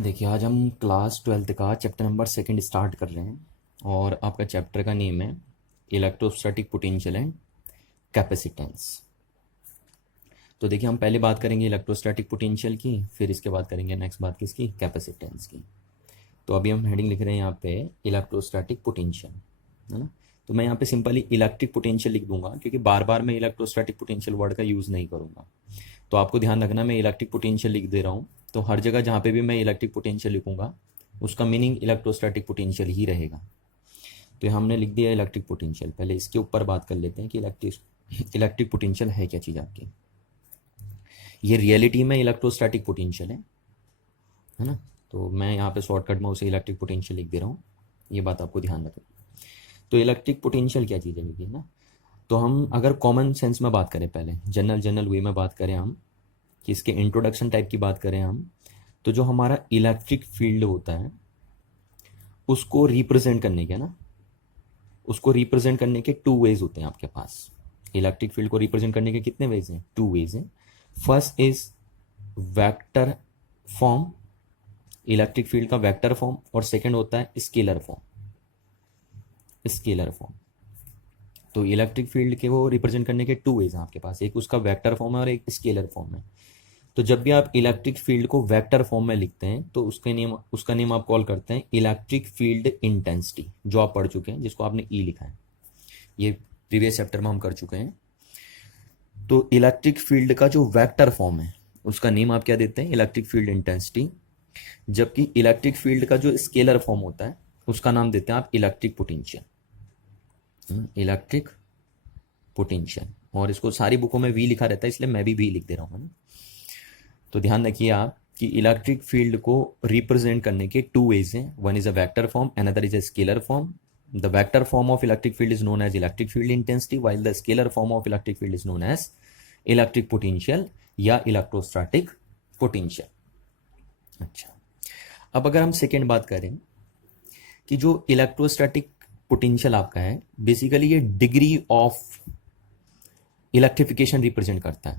देखिए, आज हम क्लास 12th का चैप्टर नंबर सेकंड स्टार्ट कर रहे हैं और आपका चैप्टर का नेम है इलेक्ट्रोस्टैटिक पोटेंशियल एंड कैपेसिटेंस। तो देखिए, हम पहले बात करेंगे इलेक्ट्रोस्टैटिक पोटेंशियल की, फिर इसके बाद करेंगे नेक्स्ट बात किसकी, कैपेसिटेंस की। तो अभी हम हेडिंग लिख रहे हैं यहाँ पे इलेक्ट्रोस्टैटिक पोटेंशियल, है ना। तो मैं यहाँ पे सिंपली इलेक्ट्रिक पोटेंशियल लिख दूंगा क्योंकि बार बार मैं इलेक्ट्रोस्टैटिक पोटेंशियल वर्ड का यूज़ नहीं करूँगा। तो आपको ध्यान रखना, मैं इलेक्ट्रिक पोटेंशियल लिख दे रहा हूँ, तो हर जगह जहाँ पे भी मैं इलेक्ट्रिक पोटेंशियल लिखूंगा उसका मीनिंग इलेक्ट्रोस्टैटिक पोटेंशियल ही रहेगा। तो ये हमने लिख दिया इलेक्ट्रिक पोटेंशियल। पहले इसके ऊपर बात कर लेते हैं कि इलेक्ट्रिक पोटेंशियल है क्या चीज़ आपकी। ये रियलिटी में इलेक्ट्रोस्टैटिक पोटेंशियल है ना। तो मैं यहाँ पे शॉर्टकट में उसे इलेक्ट्रिक पोटेंशियल लिख दे रहा हूँ, ये बात आपको ध्यान रखनी। तो इलेक्ट्रिक पोटेंशियल क्या चीज़ है देखिए ना। तो हम अगर कॉमन सेंस में बात करें, पहले जनरल वे में बात करें हम, कि इसके इंट्रोडक्शन टाइप की बात करें हम, तो जो हमारा इलेक्ट्रिक फील्ड होता है उसको रिप्रेजेंट करने के ना, उसको रिप्रेजेंट करने के टू वेज होते हैं आपके पास। इलेक्ट्रिक फील्ड को रिप्रेजेंट करने के कितने वेज हैं? टू वेज हैं। First is vector form, electric field का वेक्टर फॉर्म, और सेकंड होता है स्केलर फॉर्म। स्केलर फॉर्म, तो इलेक्ट्रिक फील्ड के वो रिप्रेजेंट करने के टू वेज हैं आपके पास, एक उसका वेक्टर फॉर्म है और एक स्केलर फॉर्म है। तो जब भी आप इलेक्ट्रिक फील्ड को वेक्टर फॉर्म में लिखते हैं तो उसका नेम आप कॉल करते हैं इलेक्ट्रिक फील्ड इंटेंसिटी, जो आप पढ़ चुके हैं, जिसको आपने ई लिखा है, ये प्रीवियस चैप्टर में हम कर चुके हैं। तो इलेक्ट्रिक फील्ड का जो वेक्टर फॉर्म है उसका नेम आप क्या देते हैं? Electric field intensity. जबकि इलेक्ट्रिक फील्ड का जो स्केलर फॉर्म होता है उसका नाम देते हैं आप इलेक्ट्रिक पोटेंशियल। इलेक्ट्रिक पोटेंशियल, और इसको सारी बुकों में वी लिखा रहता है, इसलिए मैं भी वी लिख दे रहा हूँ। तो ध्यान रखिए आप कि इलेक्ट्रिक फील्ड को रिप्रेजेंट करने के टू वेज हैं, one is a vector form, another is a scalar form. The vector form of electric field is known as electric field intensity, while the scalar form of electric field is known as electric potential या electrostatic potential. अच्छा, अब अगर हम second बात करें कि जो electrostatic potential आपका है, बेसिकली ये डिग्री ऑफ इलेक्ट्रिफिकेशन रिप्रेजेंट करता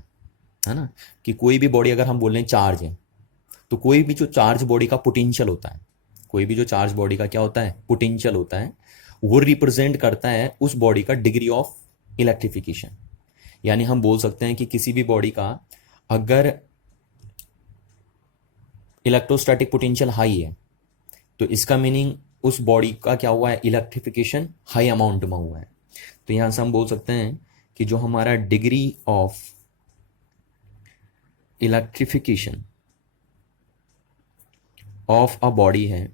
है ना। कि कोई भी बॉडी अगर हम बोल रहे हैं चार्ज है, तो कोई भी जो चार्ज बॉडी का पोटेंशियल होता है, कोई भी जो चार्ज बॉडी का क्या होता है? पोटेंशियल होता है, वो रिप्रेजेंट करता है उस बॉडी का डिग्री ऑफ इलेक्ट्रिफिकेशन। यानी हम बोल सकते हैं कि किसी भी बॉडी का अगर इलेक्ट्रोस्टैटिक पोटेंशियल हाई है तो इसका मीनिंग उस बॉडी का क्या हुआ है? इलेक्ट्रिफिकेशन हाई अमाउंट में हुआ है। तो यहां से हम बोल सकते हैं कि जो हमारा degree of electrification of a body है,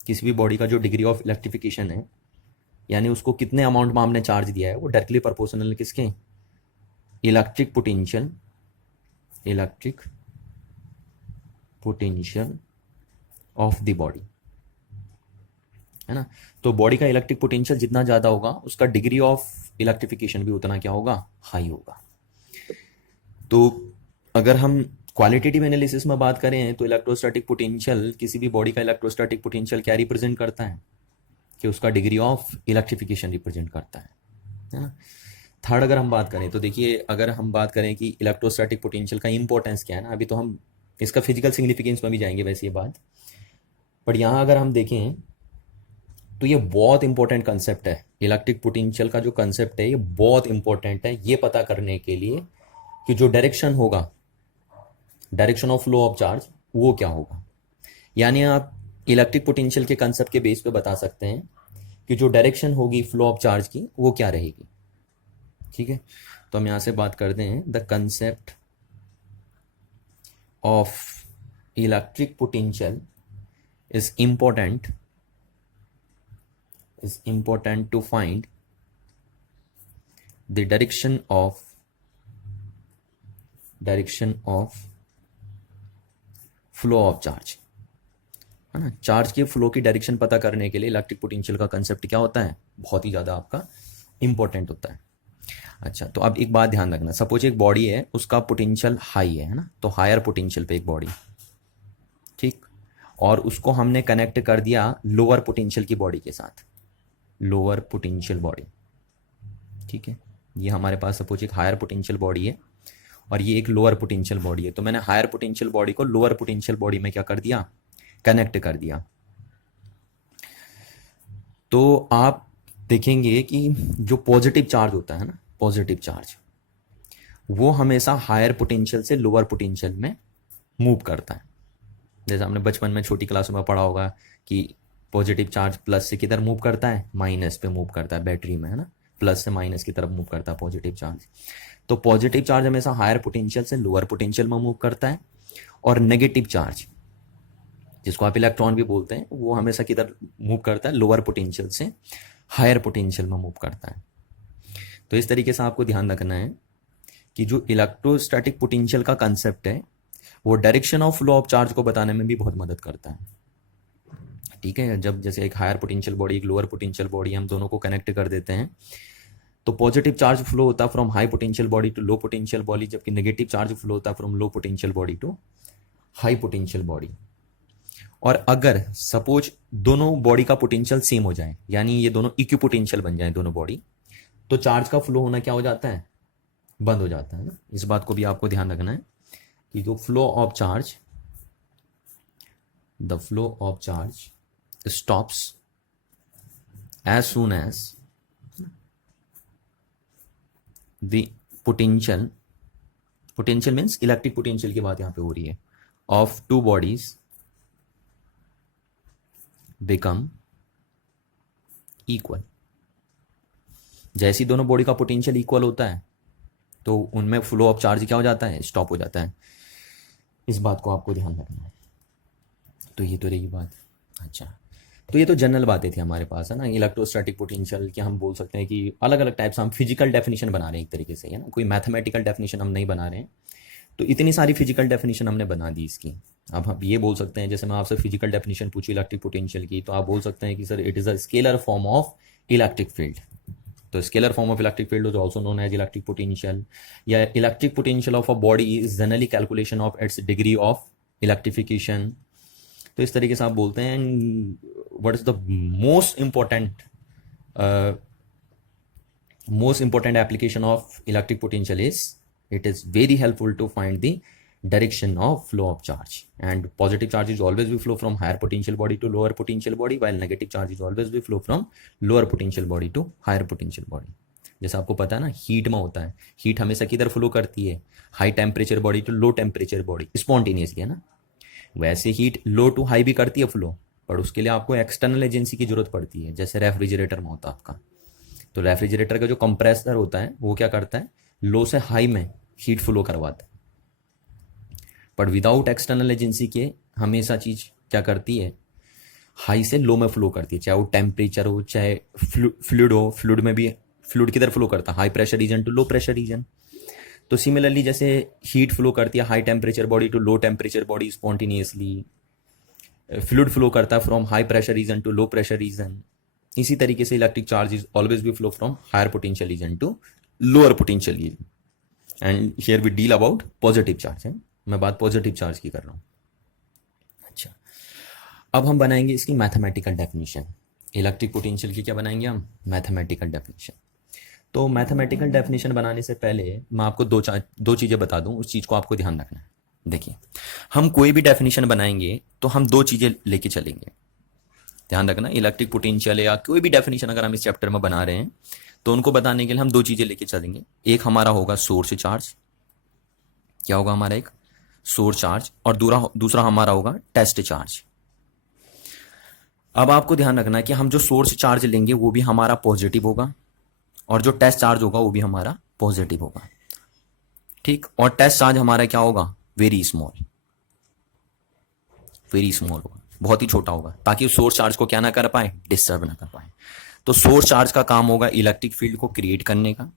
किसी भी बॉडी का जो डिग्री ऑफ इलेक्ट्रिफिकेशन है, यानी उसको कितने अमाउंट में हमने चार्ज दिया है, वो डायरेक्टली प्रोपोर्शनल है किसके? Electric potential, electric potential of the body, है ना। तो बॉडी का इलेक्ट्रिक पोटेंशियल जितना ज्यादा होगा उसका डिग्री ऑफ इलेक्ट्रिफिकेशन भी उतना क्या होगा? हाई होगा। तो अगर हम क्वालिटेटिव एनालिसिस में बात करें तो इलेक्ट्रोस्टैटिक पोटेंशियल, किसी भी बॉडी का इलेक्ट्रोस्टैटिक पोटेंशियल क्या रिप्रेजेंट करता है? कि उसका डिग्री ऑफ इलेक्ट्रिफिकेशन रिप्रेजेंट करता है ना। थर्ड अगर हम बात करें तो देखिए, अगर हम बात करें कि इलेक्ट्रोस्टैटिक पोटेंशियल का इंपॉर्टेंस क्या है ना, अभी तो हम इसका फिजिकल सिग्निफिकेंस में भी जाएंगे वैसे ये बात, पर यहां अगर हम देखें तो ये बहुत इंपॉर्टेंट कंसेप्ट है। इलेक्ट्रिक पोटेंशियल का जो कंसेप्ट है ये बहुत इंपॉर्टेंट है, ये पता करने के लिए कि जो डायरेक्शन होगा, direction of flow of charge, वो क्या होगा। यानी आप इलेक्ट्रिक पोटेंशियल के कंसेप्ट के बेस पे बता सकते हैं कि जो डायरेक्शन होगी फ्लो ऑफ चार्ज की वो क्या रहेगी। ठीक है, तो हम यहां से बात करते हैं the concept of electric potential is important to find the direction of flow of charge, है ना। चार्ज के फ्लो की डायरेक्शन पता करने के लिए इलेक्ट्रिक पोटेंशियल का कंसेप्ट क्या होता है? बहुत ही ज़्यादा आपका इंपॉर्टेंट होता है। अच्छा, तो अब एक बात ध्यान रखना, सपोज एक बॉडी है, उसका पोटेंशियल हाई है ना, तो हायर पोटेंशियल पे एक बॉडी, ठीक, और उसको हमने कनेक्ट कर दिया लोअर पोटेंशियल की बॉडी के साथ, लोअर पोटेंशियल बॉडी, ठीक है। ये हमारे पास सपोज एक हायर पोटेंशियल बॉडी है और ये एक लोअर पोटेंशियल बॉडी है, तो मैंने हायर पोटेंशियल बॉडी को लोअर पोटेंशियल बॉडी में क्या कर दिया? कनेक्ट कर दिया, तो आप देखेंगे कि जो पॉजिटिव चार्ज होता है ना, पॉजिटिव चार्ज, वो हमेशा हायर पोटेंशियल से लोअर पोटेंशियल में मूव करता है। जैसे हमने बचपन में छोटी क्लास में पढ़ा होगा कि पॉजिटिव चार्ज प्लस से किधर मूव करता है, माइनस पे मूव करता है बैटरी में, है ना, प्लस से माइनस की तरफ मूव करता है पॉजिटिव चार्ज। तो पॉजिटिव चार्ज हमेशा हायर पोटेंशियल से लोअर पोटेंशियल में मूव करता है, और नेगेटिव चार्ज जिसको आप इलेक्ट्रॉन भी बोलते हैं, वो हमेशा किधर मूव करता है, लोअर पोटेंशियल से हायर पोटेंशियल में मूव करता है। तो इस तरीके से आपको ध्यान रखना है कि जो इलेक्ट्रोस्टैटिक पोटेंशियल का कंसेप्ट है वो direction of flow of charge को बताने में भी बहुत मदद करता है। ठीक है, जब जैसे एक हायर पोटेंशियल बॉडी, एक लोअर पोटेंशियल बॉडी, हम दोनों को कनेक्ट कर देते हैं, तो पॉजिटिव चार्ज फ्लो होता है from high potential body to low potential body, जबकि नेगेटिव चार्ज फ्लो होता है from low potential body to high potential body. और अगर सपोज दोनों बॉडी का पोटेंशियल सेम हो जाए, यानी ये दोनों इक्वी पोटेंशियल बन जाए दोनों बॉडी, तो चार्ज का फ्लो होना क्या हो जाता है, बंद हो जाता है ना। इस बात को भी आपको ध्यान रखना है कि जो flow of charge, the flow of charge stops as soon as the potential, potential means electric potential की बात यहां पे हो रही है, of two bodies become equal. जैसे ही दोनों बॉडी का पोटेंशियल इक्वल होता है तो उनमें फ्लो ऑफ चार्ज क्या हो जाता है, स्टॉप हो जाता है। इस बात को आपको ध्यान रखना है। तो ये तो रही बात। अच्छा, तो ये तो जनरल बातें थी हमारे पास, है ना। इलेक्ट्रोस्टैटिक पोटेंशियल की हम बोल सकते हैं कि अलग अलग टाइप्स, हम फिजिकल डेफिनेशन बना रहे हैं एक तरीके से, है ना, कोई मैथमेटिकल डेफिनेशन हम नहीं बना रहे हैं। तो इतनी सारी फिजिकल डेफिनेशन हमने बना दी इसकी। अब हम ये बोल सकते हैं, जैसे मैं आपसे फिजिकल डेफिनेशन पूछूं इलेक्ट्रिक पोटेंशियल की, तो आप बोल सकते हैं कि sir it is a scalar form of electric field. तो scalar form of electric field is also known as electric potential, या electric potential of a body is generally calculation of its degree of electrification. तो इस तरीके से आप बोलते हैं। What is the most important application of electric potential is it is very helpful to find the direction of flow of charge, and positive charge is always will flow from higher potential body to lower potential body, while negative charge is always will flow from lower potential body to higher potential body। जैसे आपको पता है ना, heat में होता है, heat हमेशा किधर फ्लो करती है, high temperature body to low temperature body, spontaneously, है ना। वैसे हीट लो टू हाई भी करती है फ्लो, पर उसके लिए आपको एक्सटर्नल एजेंसी की जरूरत पड़ती है, जैसे रेफ्रिजरेटर में होता है आपका। तो रेफ्रिजरेटर का जो कंप्रेसर होता है वो क्या करता है, लो से हाई में हीट फ्लो करवाता है, बट विदाउट एक्सटर्नल एजेंसी के हमेशा चीज क्या करती है, हाई से लो में फ्लो करती है, चाहे वो टेम्परेचर हो चाहे फ्लूइड हो। फ्लूइड में भी फ्लूइड किधर फ्लो करता है, high pressure region to low pressure region. तो सिमिलरली जैसे हीट फ्लो करती है high temperature body to low temperature body spontaneously, fluid flow करता है from high pressure region to low pressure region. इसी तरीके से electric charge is always be flow from higher potential region to lower potential region. And here we deal about positive charge है, मैं बात positive charge की कर रहा हूं। अच्छा, अब हम बनाएंगे इसकी मैथमेटिकल डेफिनेशन। इलेक्ट्रिक पोटेंशियल की क्या बनाएंगे हम, मैथमेटिकल डेफिनेशन। तो मैथमेटिकल डेफिनेशन बनाने से पहले मैं आपको दो चीजें बता दूं, उस चीज को आपको ध्यान रखना है। देखिए, हम कोई भी डेफिनेशन बनाएंगे तो हम दो चीजें लेके चलेंगे, ध्यान रखना। इलेक्ट्रिक पोटेंशियल या कोई भी डेफिनेशन अगर हम इस चैप्टर में बना रहे हैं तो उनको बताने के लिए हम दो चीजें लेके चलेंगे। एक हमारा होगा सोर्स चार्ज, क्या होगा हमारा, एक सोर्स चार्ज, और दूसरा हमारा होगा टेस्ट चार्ज। अब आपको ध्यान रखना है कि हम जो सोर्स चार्ज लेंगे वो भी हमारा पॉजिटिव होगा, और जो टेस्ट चार्ज होगा वो भी हमारा पॉजिटिव होगा, ठीक। और टेस्ट चार्ज हमारा क्या होगा, वेरी स्मॉल होगा, बहुत ही छोटा होगा, ताकि सोर्स चार्ज को क्या ना कर पाए, डिस्टर्ब ना कर पाए। तो सोर्स चार्ज का काम होगा इलेक्ट्रिक फील्ड को क्रिएट करने का,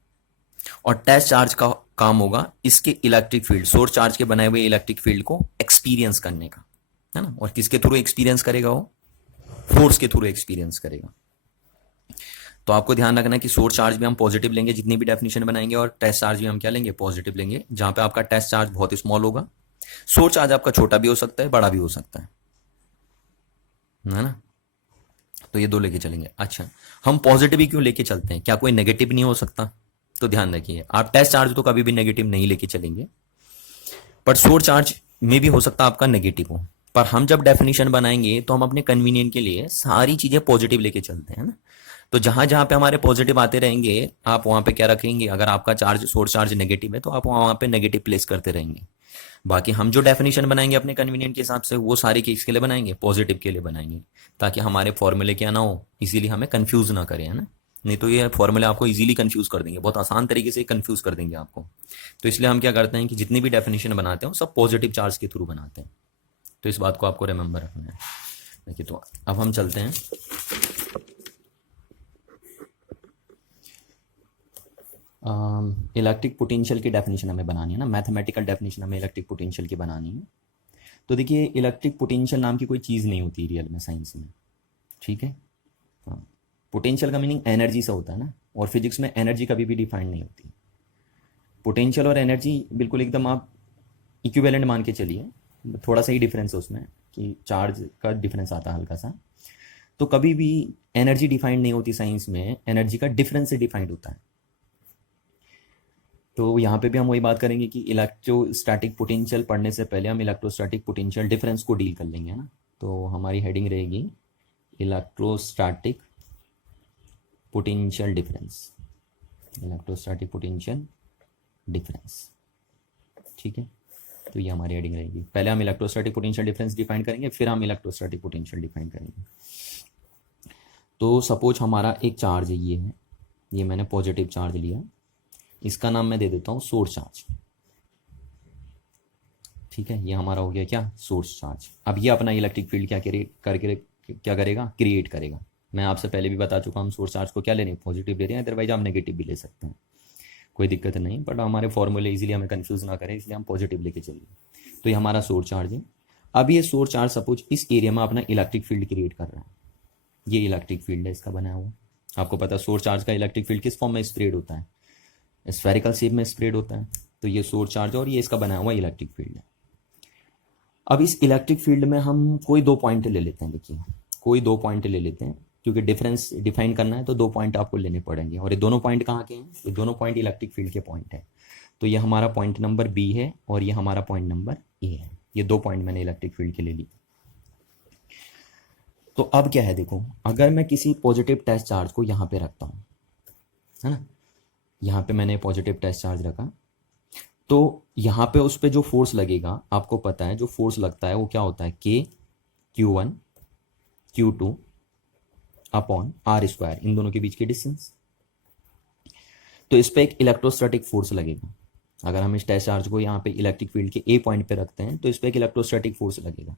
और टेस्ट चार्ज का काम होगा इसके इलेक्ट्रिक फील्ड, सोर्स चार्ज के बनाए हुए इलेक्ट्रिक फील्ड को एक्सपीरियंस करने का, है ना। और किसके थ्रू एक्सपीरियंस करेगा वो, फोर्स के थ्रू एक्सपीरियंस करेगा। तो आपको ध्यान रखना है कि सोर्स चार्ज भी हम पॉजिटिव लेंगे जितनी भी डेफिनेशन बनाएंगे, और टेस्ट चार्ज भी हम क्या लेंगे, पॉजिटिव लेंगे। जहां पे आपका टेस्ट चार्ज बहुत स्मॉल होगा, सोर्स चार्ज आपका छोटा भी हो सकता है, बड़ा भी हो सकता है ना। तो ये दो लेके चलेंगे। अच्छा, हम पॉजिटिव ही क्यों लेके चलते हैं, क्या कोई नेगेटिव नहीं हो सकता? तो ध्यान रखिए, आप टेस्ट चार्ज तो कभी भी नेगेटिव नहीं लेके चलेंगे, पर सोर्स चार्ज में भी हो सकता है आपका नेगेटिव हो। पर हम जब डेफिनेशन बनाएंगे तो हम अपने कन्वीनियंट के लिए सारी चीज़ें पॉजिटिव लेके चलते हैं ना। तो जहां जहां पे हमारे पॉजिटिव आते रहेंगे आप वहां पे क्या रखेंगे, अगर आपका चार्ज सोर्स चार्ज नेगेटिव है तो आप वहां पे नेगेटिव प्लेस करते रहेंगे। बाकी हम जो डेफिनेशन बनाएंगे अपने कन्वीनियंट के हिसाब से वो सारी केस के लिए बनाएंगे, पॉजिटिव के लिए बनाएंगे, ताकि हमारे फॉर्मूले क्या ना हो, इसीलिए हमें कंफ्यूज ना करें, है ना। नहीं तो ये फॉर्मूले आपको इजीली कंफ्यूज कर देंगे, बहुत आसान तरीके से कंफ्यूज कर देंगे आपको। तो इसलिए हम क्या करते हैं कि जितनी भी डेफिनेशन बनाते हैं वो सब पॉजिटिव चार्ज के थ्रू बनाते हैं। तो इस बात को आपको रिमेंबर रखना है। देखिए तो अब हम चलते हैं इलेक्ट्रिक पोटेंशियल की डेफिनेशन हमें बनानी है ना, मैथमेटिकल डेफिनेशन हमें इलेक्ट्रिक पोटेंशियल की बनानी है। तो देखिए इलेक्ट्रिक पोटेंशियल नाम की कोई चीज़ नहीं होती रियल में साइंस में, ठीक है। हाँ, पोटेंशियल का मीनिंग एनर्जी से होता है ना, और फिजिक्स में एनर्जी कभी भी डिफाइंड नहीं होती। पोटेंशियल और एनर्जी बिल्कुल एकदम आप इक्विवेलेंट मान के चलिए, थोड़ा सा ही डिफरेंस है उसमें कि चार्ज का डिफरेंस आता है हल्का सा। तो कभी भी एनर्जी डिफाइंड नहीं होती साइंस में, एनर्जी का डिफरेंस से डिफाइंड होता है। तो यहाँ पे भी हम वही बात करेंगे कि इलेक्ट्रोस्टैटिक पोटेंशियल पढ़ने से पहले हम इलेक्ट्रोस्टैटिक पोटेंशियल डिफरेंस को डील कर लेंगे, है ना। तो हमारी हेडिंग रहेगी electrostatic potential difference, electrostatic potential difference, ठीक है। तो ये हमारी हेडिंग रहेगी। पहले हम इलेक्ट्रोस्टैटिक पोटेंशियल डिफरेंस डिफाइन करेंगे, फिर हम इलेक्ट्रोस्टैटिक पोटेंशियल डिफाइन करेंगे। तो सपोज हमारा एक चार्ज ये है, ये मैंने पॉजिटिव चार्ज लिया, इसका नाम मैं दे देता हूँ सोर्स चार्ज, ठीक है। ये हमारा हो गया क्या, सोर्स चार्ज। अब ये अपना इलेक्ट्रिक फील्ड क्या करेगा, क्रिएट करेगा। मैं आपसे पहले भी बता चुका हूँ, हम सोर्स चार्ज को क्या ले रहे हैं, पॉजिटिव ले रहे हैं, अदरवाइज आप नेगेटिव भी ले सकते हैं, कोई दिक्कत नहीं। बट हमारे फॉर्मूले इजीली हमें कंफ्यूज ना करें, इसलिए हम पॉजिटिव लेके चलिए। तो ये हमारा सोर्स चार्ज है। अब ये सोर्स चार्ज सपोज इस एरिया में अपना इलेक्ट्रिक फील्ड क्रिएट कर रहा है, ये इलेक्ट्रिक फील्ड है इसका बनाया हुआ। आपको पता है सोर्स चार्ज का इलेक्ट्रिक फील्ड किस फॉर्म में स्प्रेड होता है, स्फेरिकल शेप में स्प्रेड होता है। तो ये सोर्स चार्ज और ये इसका बनाया हुआ इलेक्ट्रिक फील्ड है। अब इस इलेक्ट्रिक फील्ड में हम कोई दो पॉइंट ले लेते हैं, देखिए कोई दो पॉइंट ले लेते हैं, क्योंकि डिफरेंस डिफाइन करना है तो दो पॉइंट आपको लेने पड़ेंगे। और ये दोनों पॉइंट कहाँ के हैं, ये दोनों पॉइंट इलेक्ट्रिक फील्ड के पॉइंट है। तो ये हमारा पॉइंट नंबर बी है और ये हमारा पॉइंट नंबर ए है। ये दो पॉइंट मैंने इलेक्ट्रिक फील्ड के ले ली। तो अब क्या है, देखो अगर मैं किसी पॉजिटिव टेस्ट चार्ज को यहाँ पे रखता हूँ, है ना, यहाँ पे मैंने पॉजिटिव टेस्ट चार्ज रखा, तो यहाँ पे उस पर जो फोर्स लगेगा, आपको पता है जो फोर्स लगता है वो क्या होता है, के Q1 Q2 upon R square, इन दोनों के बीच की डिस्टेंस। तो इस पर एक इलेक्ट्रोस्टैटिक फोर्स लगेगा। अगर हम इस टेस्ट चार्ज को यहाँ पे इलेक्ट्रिक फील्ड के ए पॉइंट पे रखते हैं तो इस पर एक इलेक्ट्रोस्टैटिक फोर्स लगेगा।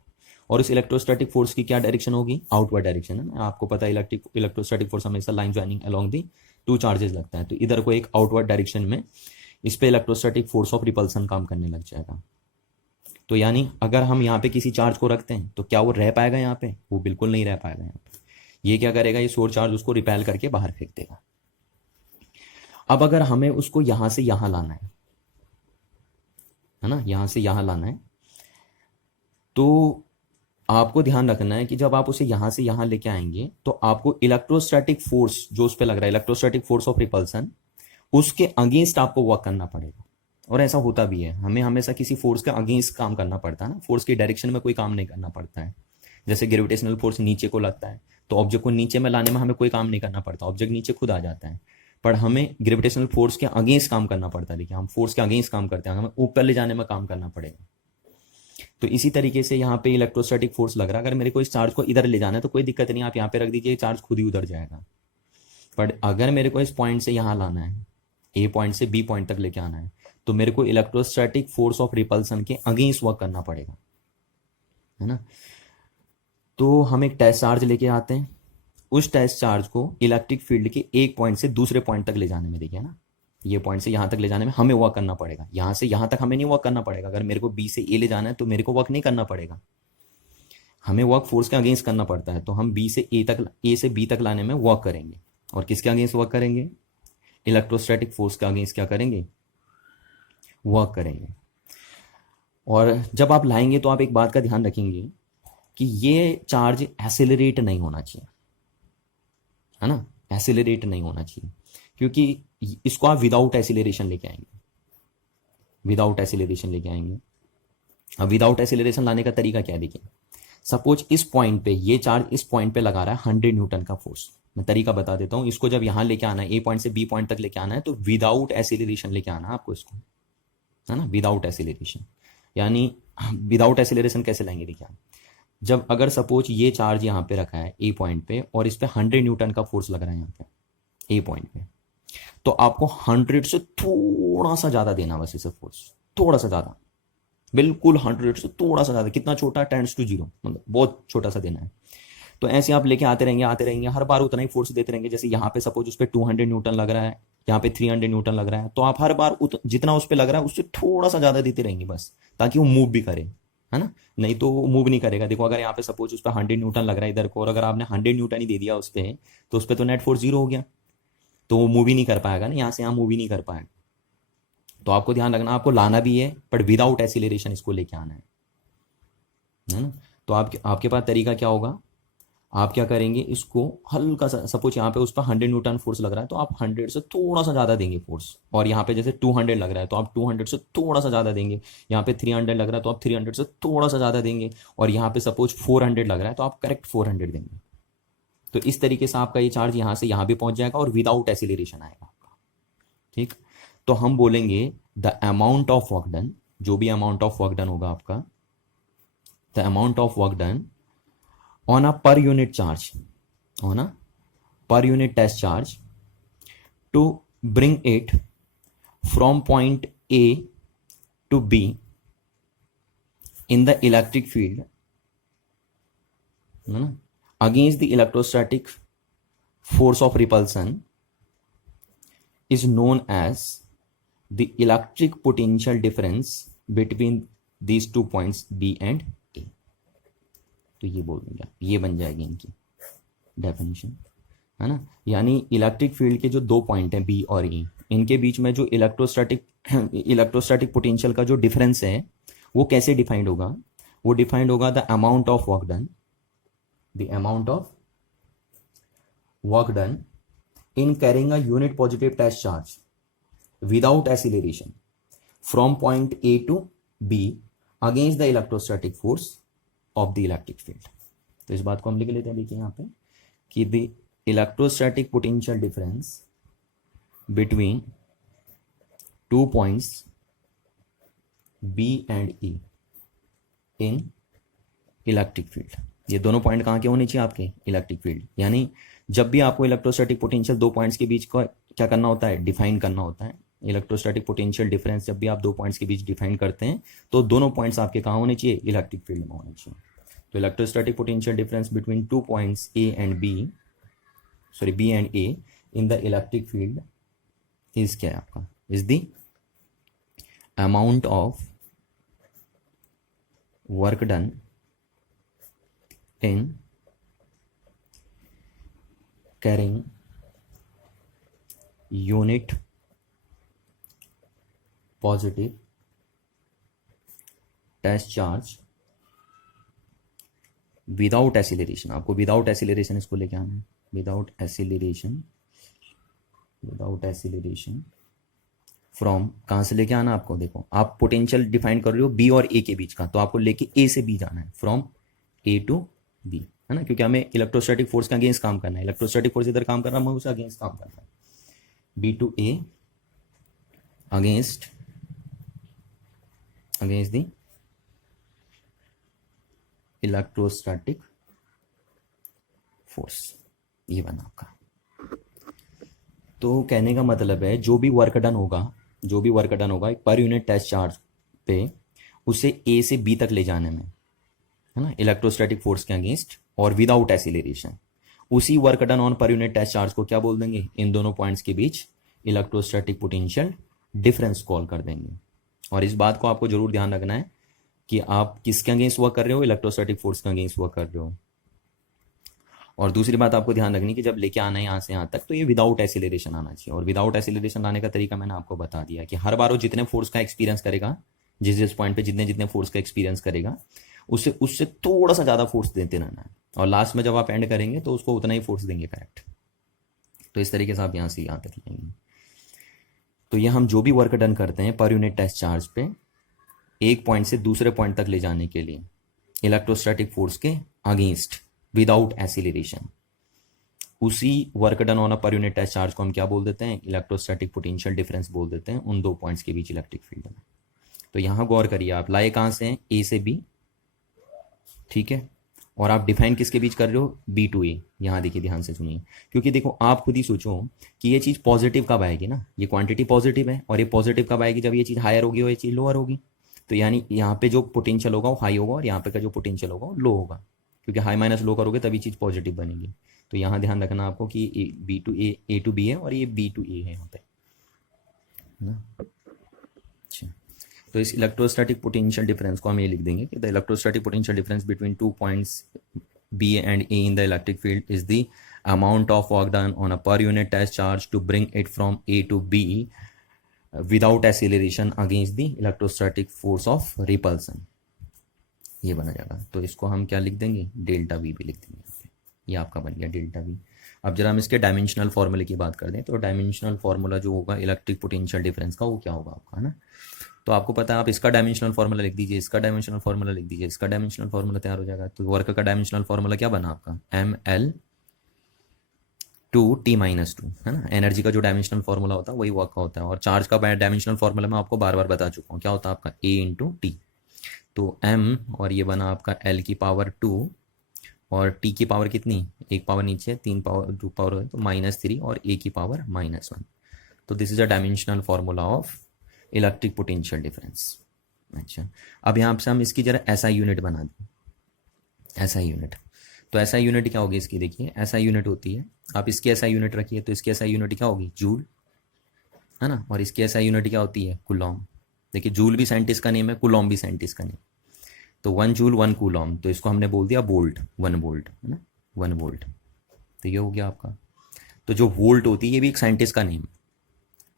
और इस इलेक्ट्रोस्टैटिक फोर्स की क्या डायरेक्शन होगी, आउटवर्ड डायरेक्शन, है ना। आपको पता है इलेक्ट्रोस्टैटिक फोर्स हमेशा line joining along the two charges लगता है। तो इधर को एक आउटवर्ड डायरेक्शन में इस पे इलेक्ट्रोस्टैटिक फोर्स ऑफ रिपल्सन काम करने लग जाएगा। तो यानी अगर हम यहाँ पे किसी चार्ज को रखते हैं तो क्या वो रह पाएगा यहाँ पे, वो बिल्कुल नहीं रह पाएगा यहाँ पे। ये क्या करेगा, ये सोर्स चार्ज उसको रिपेल करके बाहर फेंक देगा। अब अगर हमें उसको यहां से यहां लाना है ना, यहां से यहां लाना है, तो आपको ध्यान रखना है कि जब आप उसे यहां से यहां लेके आएंगे तो आपको इलेक्ट्रोस्टैटिक फोर्स जो उस पर लग रहा है, इलेक्ट्रोस्टैटिक फोर्स ऑफ रिपल्सन, उसके अगेंस्ट आपको वर्क करना पड़ेगा। और ऐसा होता भी है, हमें हमेशा किसी फोर्स के अगेंस्ट काम करना पड़ता है ना, फोर्स की डायरेक्शन में कोई काम नहीं करना पड़ता है। जैसे ग्रेविटेशनल फोर्स नीचे को लगता है तो ऑब्जेक्ट को नीचे में लाने में हमें कोई काम नहीं करना पड़ता, ऑब्जेक्ट नीचे खुद आ जाता है। पर हमें ग्रेविटेशनल फोर्स के अगेंस्ट काम करना पड़ता है। देखिए हम फोर्स के अगेंस्ट काम करते हैं, हमें ऊपर ले जाने में काम करना पड़ेगा। तो इसी तरीके से यहाँ पे इलेक्ट्रोस्टैटिक फोर्स लग रहा है, अगर मेरे को इस चार्ज को इधर ले जाना है तो कोई दिक्कत नहीं, आप यहाँ पे रख दीजिए, चार्ज खुद ही उधर जाएगा। पर अगर मेरे को इस पॉइंट से यहाँ लाना है, ए पॉइंट से बी पॉइंट तक लेके आना है, तो मेरे को इलेक्ट्रोस्टैटिक फोर्स ऑफ रिपल्सन के अगेंस्ट वर्क करना पड़ेगा, है ना। तो हम एक टेस्ट चार्ज लेके आते हैं, उस टेस्ट चार्ज को इलेक्ट्रिक फील्ड के एक पॉइंट से दूसरे पॉइंट तक ले जाने में, देखिए ना, ये पॉइंट से यहाँ तक ले जाने में हमें वर्क करना पड़ेगा। यहाँ से यहाँ तक हमें नहीं वर्क करना पड़ेगा। अगर मेरे को बी से ए ले जाना है तो मेरे को वर्क नहीं करना पड़ेगा, हमें वर्क फोर्स के अगेंस्ट करना पड़ता है। तो हम बी से ए तक, ए से बी तक लाने में वर्क करेंगे। और किसके अगेंस्ट वर्क करेंगे, इलेक्ट्रोस्टैटिक फोर्स के अगेंस्ट क्या करेंगे, वर्क करेंगे। और जब आप लाएंगे तो आप एक बात का ध्यान रखेंगे कि ये चार्ज एसिलरेट नहीं होना चाहिए, है ना, एसिलरेट नहीं होना चाहिए, क्योंकि इसको आप विदाउट एसिलरेशन लेके आएंगे, विदाउट एसिलरेशन लेके आएंगे। अब विदाउट एसिलरेशन लाने का तरीका क्या है, देखिए सपोज इस पॉइंट पे ये चार्ज इस पॉइंट पे लगा रहा है 100 न्यूटन का फोर्स। मैं तरीका बता देता हूँ। इसको जब यहाँ लेके आना है, ए पॉइंट से बी पॉइंट तक लेके आना है, तो विदाउट एसिलरेशन लेके आना है आपको इसको, है ना, विदाउट एसिलरेशन। यानी विदाउट एसिलरेशन कैसे लाएंगे, देखिए जब अगर सपोज ये चार्ज यहाँ पे रखा है ए पॉइंट पे और इस पे 100 न्यूटन का फोर्स लग रहा है यहाँ पे ए पॉइंट पे, तो आपको 100 से थोड़ा सा ज्यादा देना, बस इसे फोर्स थोड़ा सा ज्यादा, बिल्कुल 100 से थोड़ा सा ज्यादा। कितना छोटा, 10⁻�0, मतलब बहुत छोटा सा देना है। तो ऐसे आप लेके आते रहेंगे, हर बार उतना ही फोर्स देते रहेंगे। जैसे यहाँ पे सपोज उस पर 200 न्यूटन लग रहा है, यहाँ पे 300 न्यूटन लग रहा है, तो आप हर बार जितना उस पर लग रहा है उससे थोड़ा सा ज्यादा देते रहेंगे बस, ताकि वो मूव भी करे, है ना। नहीं तो वो मूव नहीं करेगा। देखो अगर यहाँ पे सपोज उस पर 100 न्यूटन लग रहा है इधर को, और अगर आपने 100 न्यूटन ही दे दिया उस पर, तो उस पर तो नेट फोर्स 0 हो गया, तो वो मूव ही नहीं कर पाएगा ना, यहाँ से यहाँ मूव ही नहीं कर पाएगा। तो आपको ध्यान रखना, आपको लाना भी है पर विदाउट एसिलरेशन इसको लेके आना है ना। तो आपके पास तरीका क्या होगा, आप क्या करेंगे, इसको हल्का सा, सपोज यहाँ पे उस पर 100 न्यूटन फोर्स लग रहा है, तो आप 100 से थोड़ा सा ज़्यादा देंगे फोर्स। और यहाँ पे जैसे 200 लग रहा है, तो आप 200 से थोड़ा सा ज़्यादा देंगे। यहाँ पे 300 लग रहा है, तो आप 300 से थोड़ा सा ज़्यादा देंगे। और यहाँ पे सपोज 400 लग रहा है, तो आप करेक्ट 400 देंगे। तो इस तरीके से आपका ये चार्ज यहाँ से यहाँ भी पहुँच जाएगा और विदाउट एसिलरेशन आएगा आपका, ठीक। तो हम बोलेंगे the amount of work done, जो भी अमाउंट ऑफ वर्क डन होगा आपका, the amount of work done on a per unit charge, on a per unit test charge, to bring it from point A to B in the electric field, against the electrostatic force of repulsion, is known as the electric potential difference between these 2 points B and A। तो ये बोल देंगे, ये बन जाएगी इनकी definition, है ना। यानी इलेक्ट्रिक फील्ड के जो 2 पॉइंट हैं बी और ई, इनके बीच में जो इलेक्ट्रोस्टैटिक पोटेंशियल का जो डिफरेंस है वो कैसे डिफाइंड होगा, वो डिफाइंड होगा the amount of work done, the amount of work done in carrying a unit positive test charge without acceleration from point A to B against the electrostatic force of the electric field. तो इस बात को हम लिख लेते हैं, देखिए यहाँ पे कि the electrostatic potential difference between 2 points B and E in electric field. ये दोनों पॉइंट कहाँ के होने चाहिए आपके, इलेक्ट्रिक फील्ड। यानी जब भी आपको इलेक्ट्रोस्टैटिक पोटेंशियल 2 पॉइंट्स के बीच का क्या करना होता है, डिफाइन करना होता है। इलेक्ट्रोस्टैटिक पोटेंशियल डिफरेंस जब भी आप 2 पॉइंट्स के बीच डिफाइन करते हैं, तो दोनों पॉइंट्स आपके कहाँ होने चाहिए, इलेक्ट्रिक फील्ड में होने चाहिए। तो electrostatic potential difference between 2 points B and A in the electric field is क्या है आपका, is the amount of work done in carrying unit positive test charge without acceleration. आपको विदाउट एसिलरेशन इसको लेके आना है, विदाउट एसिलरेशन फ्रॉम, कहाँ से लेके आना आपको, देखो आप पोटेंशियल डिफाइन कर रहे हो बी और ए के बीच का, तो आपको लेके ए से बी जाना है, फ्रॉम ए टू बी, है ना। क्योंकि हमें इलेक्ट्रोस्टैटिक फोर्स के अगेंस्ट काम करना है, इलेक्ट्रोस्टैटिक फोर्स इधर काम कर रहा है, हमें उसके अगेंस्ट काम करना है। B to A against the electrostatic force, ये बना आपका। तो कहने का मतलब है जो भी वर्क डन होगा एक पर यूनिट टेस्ट चार्ज पे, उसे ए से बी तक ले जाने में, है ना, इलेक्ट्रोस्टैटिक फोर्स के अगेंस्ट और विदाउट एसिलरेशन, उसी work done on per unit test charge को क्या बोल देंगे, इन दोनों पॉइंट्स के बीच इलेक्ट्रोस्टैटिक पोटेंशियल डिफरेंस कॉल कर देंगे। और इस बात को आपको जरूर ध्यान रखना है कि आप किसके अगेंस्ट वर्क कर रहे हो, इलेक्ट्रोस्टैटिक फोर्स के अगेंस्ट वर्क कर रहे हो। और दूसरी बात आपको ध्यान रखनी कि जब लेके आना है यहाँ से यहाँ तक, तो ये विदाउट एसिलरेशन आना चाहिए। और विदाउट एसिलरेशन लाने का तरीका मैंने आपको बता दिया कि हर बार वो जितने फोर्स का एक्सपीरियंस करेगा, जिस पॉइंट पे जितने फोर्स का एक्सपीरियंस करेगा, उससे थोड़ा सा ज़्यादा फोर्स देते रहना है। और लास्ट में जब आप एंड करेंगे तो उसको उतना ही फोर्स देंगे, करेक्ट। तो इस तरीके से आप यहाँ से यहाँ तक लेंगे। तो ये हम जो भी वर्क डन करते हैं पर यूनिट टेस्ट चार्ज पे, एक पॉइंट से दूसरे पॉइंट तक ले जाने के लिए, इलेक्ट्रोस्टैटिक फोर्स के अगेंस्ट विदाउट एक्सीलरेशन, उसी work done on a per unit test charge को हम क्या बोल देते हैं, इलेक्ट्रोस्टैटिक पोटेंशियल डिफरेंस बोल देते हैं उन दो पॉइंट्स के बीच इलेक्ट्रिक फील्ड में। तो यहां गौर करिए, आप लाए कहां से हैं, ए से बी, ठीक है, और आप डिफाइन किसके बीच कर रहे हो, बी टू ए। यहां देखिए, ध्यान से सुनिए, क्योंकि देखो आप खुद ही सोचो कि ये चीज पॉजिटिव कब आएगी ना, ये क्वांटिटी पॉजिटिव है, और ये पॉजिटिव कब आएगी, जब ये चीज हायर होगी और ये चीज लोअर होगी। तो यानी यहाँ पे जो पोटेंशियल होगा वो हाई होगा, और यहाँ पे का जो पोटेंशियल होगा वो लो होगा, क्योंकि हाई माइनस लो करोगे तभी चीज पॉजिटिव बनेगी। तो यहाँ ध्यान रखना आपको कि B to A to B है, और ये बी टू ए है यहाँ पे ना। अच्छा, तो इस इलेक्ट्रोस्टैटिक पोटेंशियल डिफरेंस को हम ये लिख देंगे कि the electrostatic potential difference between 2 points B and A in the electric field is the amount of work done on a per unit test charge to bring it from A to B without acceleration against the electrostatic force of repulsion। ये बना जाएगा। तो इसको हम क्या लिख देंगे, delta we भी लिख देंगे। ये आपका बन गया डेल्टा वी। अब जरा हम इसके डायमेंशनल फार्मूले की बात कर दें, तो डायमेंशनल फार्मूला जो होगा इलेक्ट्रिक पोटेंशियल डिफरेंस का, वो क्या होगा आपका, है ना। तो आपको पता है, आप इसका डायमेंशनल फार्मूला लिख दीजिए, इसका डायमेंशनल फार्मूला लिख दीजिए, इसका डायमेंशनल फार्मूला तैयार हो जाएगा। तो वर्क का डायमेंशनल फार्मूला क्या बना आपका, ML 2T-2, है ना। एनर्जी का जो डायमेंशनल फार्मूला होता है वही वर्क का होता है, और चार्ज का डायमेंशनल फार्मूला मैं आपको बार बार बता चुका हूँ, क्या होता है आपका A इंटू टी। तो M, और ये बना आपका L की पावर 2, और T की पावर कितनी, एक पावर नीचे, 3 पावर 2 पावर, तो -3, और A की पावर -1। तो this is a dimensional formula of electric potential difference. अच्छा, अब यहाँ से हम इसकी जरा एसआई यूनिट बना दें, एसआई यूनिट। तो एसआई यूनिट क्या होगी इसकी, देखिए एसआई यूनिट होती है, आप इसकी एसआई यूनिट रखिए, तो इसकी एसआई यूनिट क्या होगी, जूल, है ना, और इसकी एसआई यूनिट क्या होती है, कूलॉम। देखिए जूल भी साइंटिस्ट का नेम है, कूलॉम भी साइंटिस्ट का नेम। तो 1 जूल 1 कूलॉम, तो इसको हमने बोल दिया वोल्ट, 1 वोल्ट, है ना, 1 वोल्ट। तो ये हो गया आपका। तो जो वोल्ट होती है ये भी एक साइंटिस्ट का नेम है,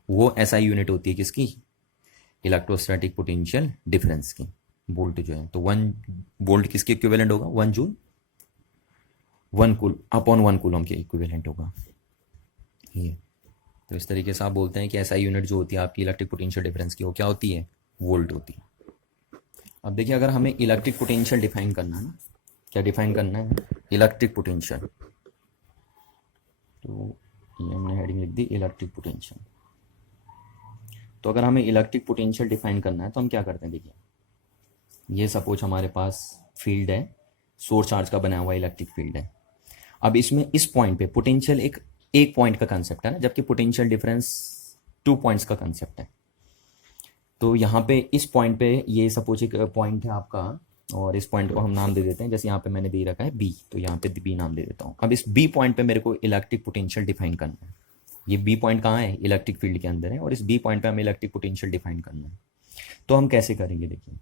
वो एसआई यूनिट होती है किसकी, इलेक्ट्रोस्टैटिक पोटेंशियल डिफरेंस की, वोल्ट जो है। तो 1 वोल्ट किसके इक्विवेलेंट होगा, 1 जूल 1 कूलम के इक्विवेलेंट होगा ये। तो इस तरीके से आप बोलते हैं कि एसआई यूनिट जो होती है आपकी इलेक्ट्रिक पोटेंशियल डिफरेंस की, वो क्या होती है, वोल्ट होती है। अब देखिए, अगर हमें इलेक्ट्रिक पोटेंशियल डिफाइन करना है ना, क्या डिफाइन करना है, इलेक्ट्रिक पोटेंशियल, तो ये हमने हेडिंग लिख दी इलेक्ट्रिक पोटेंशियल। तो अगर हमें इलेक्ट्रिक पोटेंशियल डिफाइन करना है तो हम क्या करते हैं, देखिए ये सपोज हमारे पास फील्ड है, सोर्स चार्ज का बना हुआ इलेक्ट्रिक फील्ड है। अब इसमें इस पॉइंट पे पोटेंशियल एक पॉइंट का कंसेप्ट है ना, जबकि पोटेंशियल डिफरेंस 2 पॉइंट्स का कंसेप्ट है। तो यहाँ पे इस पॉइंट पे ये सपोज एक पॉइंट है आपका, और इस पॉइंट को हम नाम दे देते हैं, जैसे यहाँ पे मैंने दे रखा है बी, तो यहाँ पे बी नाम दे देता हूँ। अब इस बी पॉइंट पे मेरे को इलेक्ट्रिक पोटेंशियल डिफाइन करना है। ये बी पॉइंट कहाँ है, इलेक्ट्रिक फील्ड के अंदर है, और इस बी पॉइंट पे हमें इलेक्ट्रिक पोटेंशियल डिफाइन करना है। तो हम कैसे करेंगे, देखिए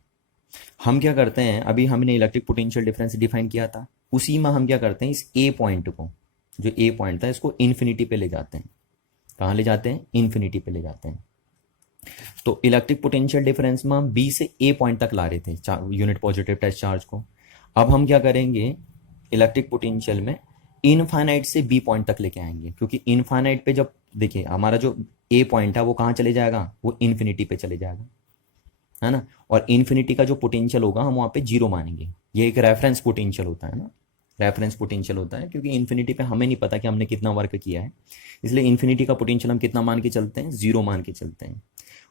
हम क्या करते हैं, अभी हमने इलेक्ट्रिक पोटेंशियल डिफरेंस डिफाइन किया था, उसी में हम क्या करते हैं, इस ए पॉइंट को, जो ए पॉइंट था, इसको इन्फिनिटी पे ले जाते हैं। कहाँ ले जाते हैं, इन्फिनिटी पे ले जाते हैं। तो इलेक्ट्रिक पोटेंशियल डिफरेंस में हम बी से ए पॉइंट तक ला रहे थे यूनिट पॉजिटिव टेस्ट चार्ज को। अब हम क्या करेंगे, इलेक्ट्रिक पोटेंशियल में इनफाइनाइट से बी पॉइंट तक लेके आएंगे, क्योंकि इनफाइनाइट पे जब देखिए हमारा जो ए पॉइंट है वो कहाँ चले जाएगा, वो इन्फिनिटी पे चले जाएगा, है ना। और इन्फिनिटी का जो पोटेंशियल होगा हम वहाँ पे 0 मानेंगे। ये एक रेफरेंस पोटेंशियल होता है ना, रेफरेंस पोटेंशियल होता है, क्योंकि इन्फिनिटी पे हमें नहीं पता कि हमने कितना वर्क किया है, इसलिए इन्फिनिटी का पोटेंशियल हम कितना मान के चलते हैं, 0 मान के चलते हैं।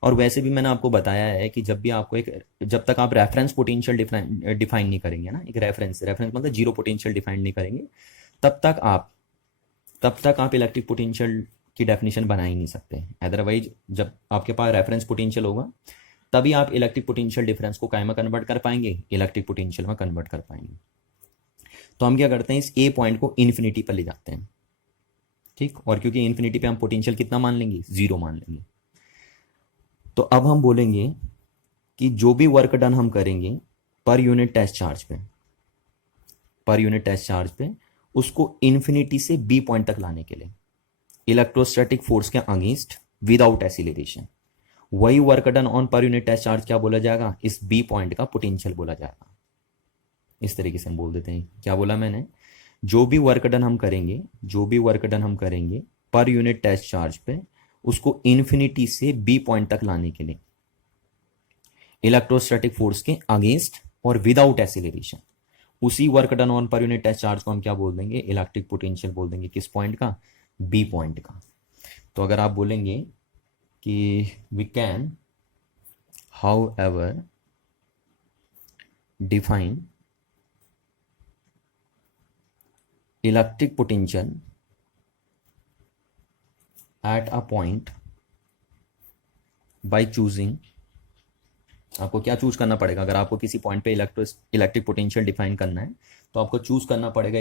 और वैसे भी मैंने आपको बताया है कि जब भी आपको जब तक आप रेफरेंस पोटेंशियल डिफाइन नहीं करेंगे ना, एक रेफरेंस मतलब 0 पोटेंशियल डिफाइन नहीं करेंगे, तब तक आप इलेक्ट्रिक पोटेंशियल की डेफिनेशन बना ही नहीं सकते। अदरवाइज जब आपके पास रेफरेंस पोटेंशियल होगा तभी आप इलेक्ट्रिक पोटेंशियल डिफरेंस को कायमा कन्वर्ट कर पाएंगे, इलेक्ट्रिक पोटेंशियल में कन्वर्ट कर पाएंगे। तो हम क्या करते हैं, इस ए पॉइंट को इन्फिनिटी पर ले जाते हैं, ठीक। और क्योंकि इन्फिनिटी पे हम पोटेंशियल कितना मान लेंगे, 0 मान लेंगे। तो अब हम बोलेंगे कि जो भी वर्क डन हम करेंगे पर यूनिट टेस्ट चार्ज पे उसको इन्फिनिटी से बी पॉइंट तक लाने के लिए इलेक्ट्रोस्टैटिक फोर्स के अगेंस्ट विदाउट एक्सीलरेशन, वही work done on per unit test charge क्या बोला जाएगा, इस बी पॉइंट का पोटेंशियल बोला जाएगा। इस तरीके से हम बोल देते हैं, क्या बोला मैंने, जो भी वर्क डन हम करेंगे पर यूनिट टेस्ट चार्ज पे उसको इन्फिनिटी से बी पॉइंट तक लाने के लिए इलेक्ट्रोस्टैटिक फोर्स के अगेंस्ट और विदाउट एक्सीलरेशन, उसी work done on per unit test charge को हम क्या बोल देंगे, इलेक्ट्रिक पोटेंशियल बोल देंगे। किस पॉइंट का, बी पॉइंट का। तो अगर आप बोलेंगे कि we can however define electric potential at a point by choosing, आपको क्या चूज करना पड़ेगा, अगर आपको किसी पॉइंट पे इलेक्ट्रिक पोटेंशियल डिफाइन करना है तो आपको चूज करना पड़ेगा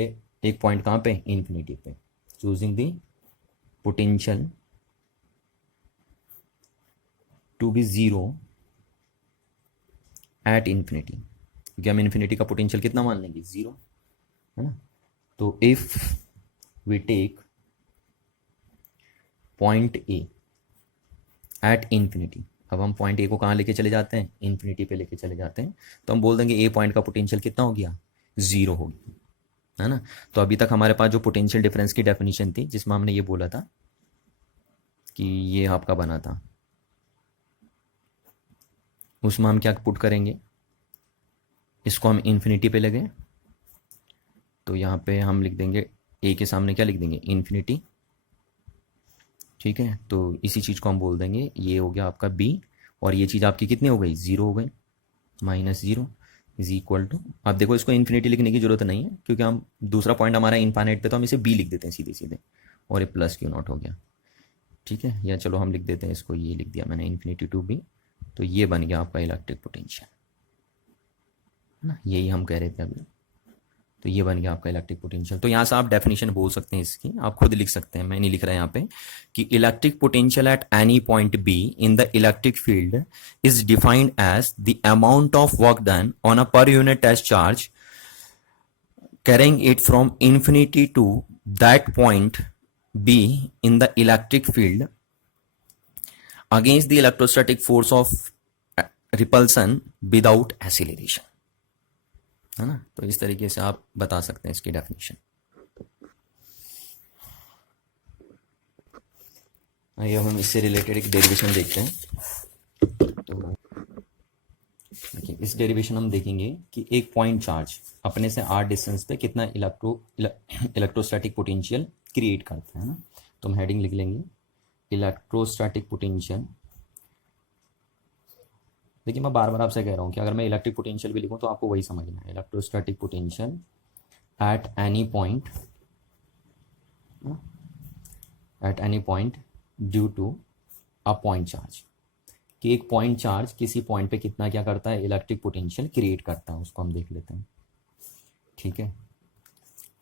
एक पॉइंट कहाँ पे, इन्फिनिटी पे। Choosing the potential to be zero at infinity, क्योंकि हम इन्फिनिटी का पोटेंशियल कितना मान लेंगे, जीरो, है ना। तो if we take point A at infinity, अब हम पॉइंट ए को कहाँ लेके चले जाते हैं, इन्फिनिटी पे लेके चले जाते हैं, तो हम बोल देंगे ए पॉइंट का पोटेंशियल कितना हो गया, जीरो हो गया, है ना। तो अभी तक हमारे पास जो पोटेंशियल डिफरेंस की डेफिनेशन थी, जिसमें हमने ये बोला था कि ये आपका बना था, उसमें हम क्या पुट करेंगे, इसको हम इन्फिनिटी पे लगे, तो यहाँ पे हम लिख देंगे ए के सामने क्या लिख देंगे, इन्फिनिटी, ठीक है। तो इसी चीज़ को हम बोल देंगे ये हो गया आपका बी, और ये चीज़ आपकी कितनी हो गई, जीरो हो गई, minus zero is equal to, आप देखो इसको इन्फिनिटी लिखने की जरूरत नहीं है, क्योंकि हम दूसरा पॉइंट हमारा इनफाइनाइट पे, तो हम इसे बी लिख देते हैं सीधे सीधे, और ये प्लस क्यू नॉट हो गया, ठीक है। या चलो हम लिख देते हैं इसको, ये लिख दिया मैंने इन्फिनिटी टू बी, तो ये बन गया आपका इलेक्ट्रिक पोटेंशियल, है ना, यही हम कह रहे थे अभी। तो ये बन गया आपका इलेक्ट्रिक पोटेंशियल। तो यहाँ से आप डेफिनेशन बोल सकते हैं इसकी, आप खुद लिख सकते हैं, मैं नहीं लिख रहा यहाँ पे, कि electric potential at any point B in the electric field is defined as the amount of work done on a per unit test charge carrying it from infinity to that point B in the electric field against the electrostatic force of repulsion without acceleration, है ना। तो इस तरीके से आप बता सकते हैं इसकी डेफिनेशन। आइए हम इससे रिलेटेड एक डेरिवेशन देखते हैं। तो देखिए इस डेरिवेशन हम देखेंगे कि एक पॉइंट चार्ज अपने से आर डिस्टेंस पे कितना इलेक्ट्रोस्टैटिक पोटेंशियल क्रिएट करता है ना। तो हम हेडिंग लिख लेंगे इलेक्ट्रोस्टैटिक पोटेंशियल। देखिए मैं बार बार आपसे कह रहा हूँ कि अगर मैं इलेक्ट्रिक पोटेंशियल भी लिखूँ तो आपको वही समझना है, electrostatic potential at any point due to a point charge, कि एक पॉइंट चार्ज किसी पॉइंट पे कितना क्या करता है, इलेक्ट्रिक पोटेंशियल क्रिएट करता है, उसको हम देख लेते हैं, ठीक है।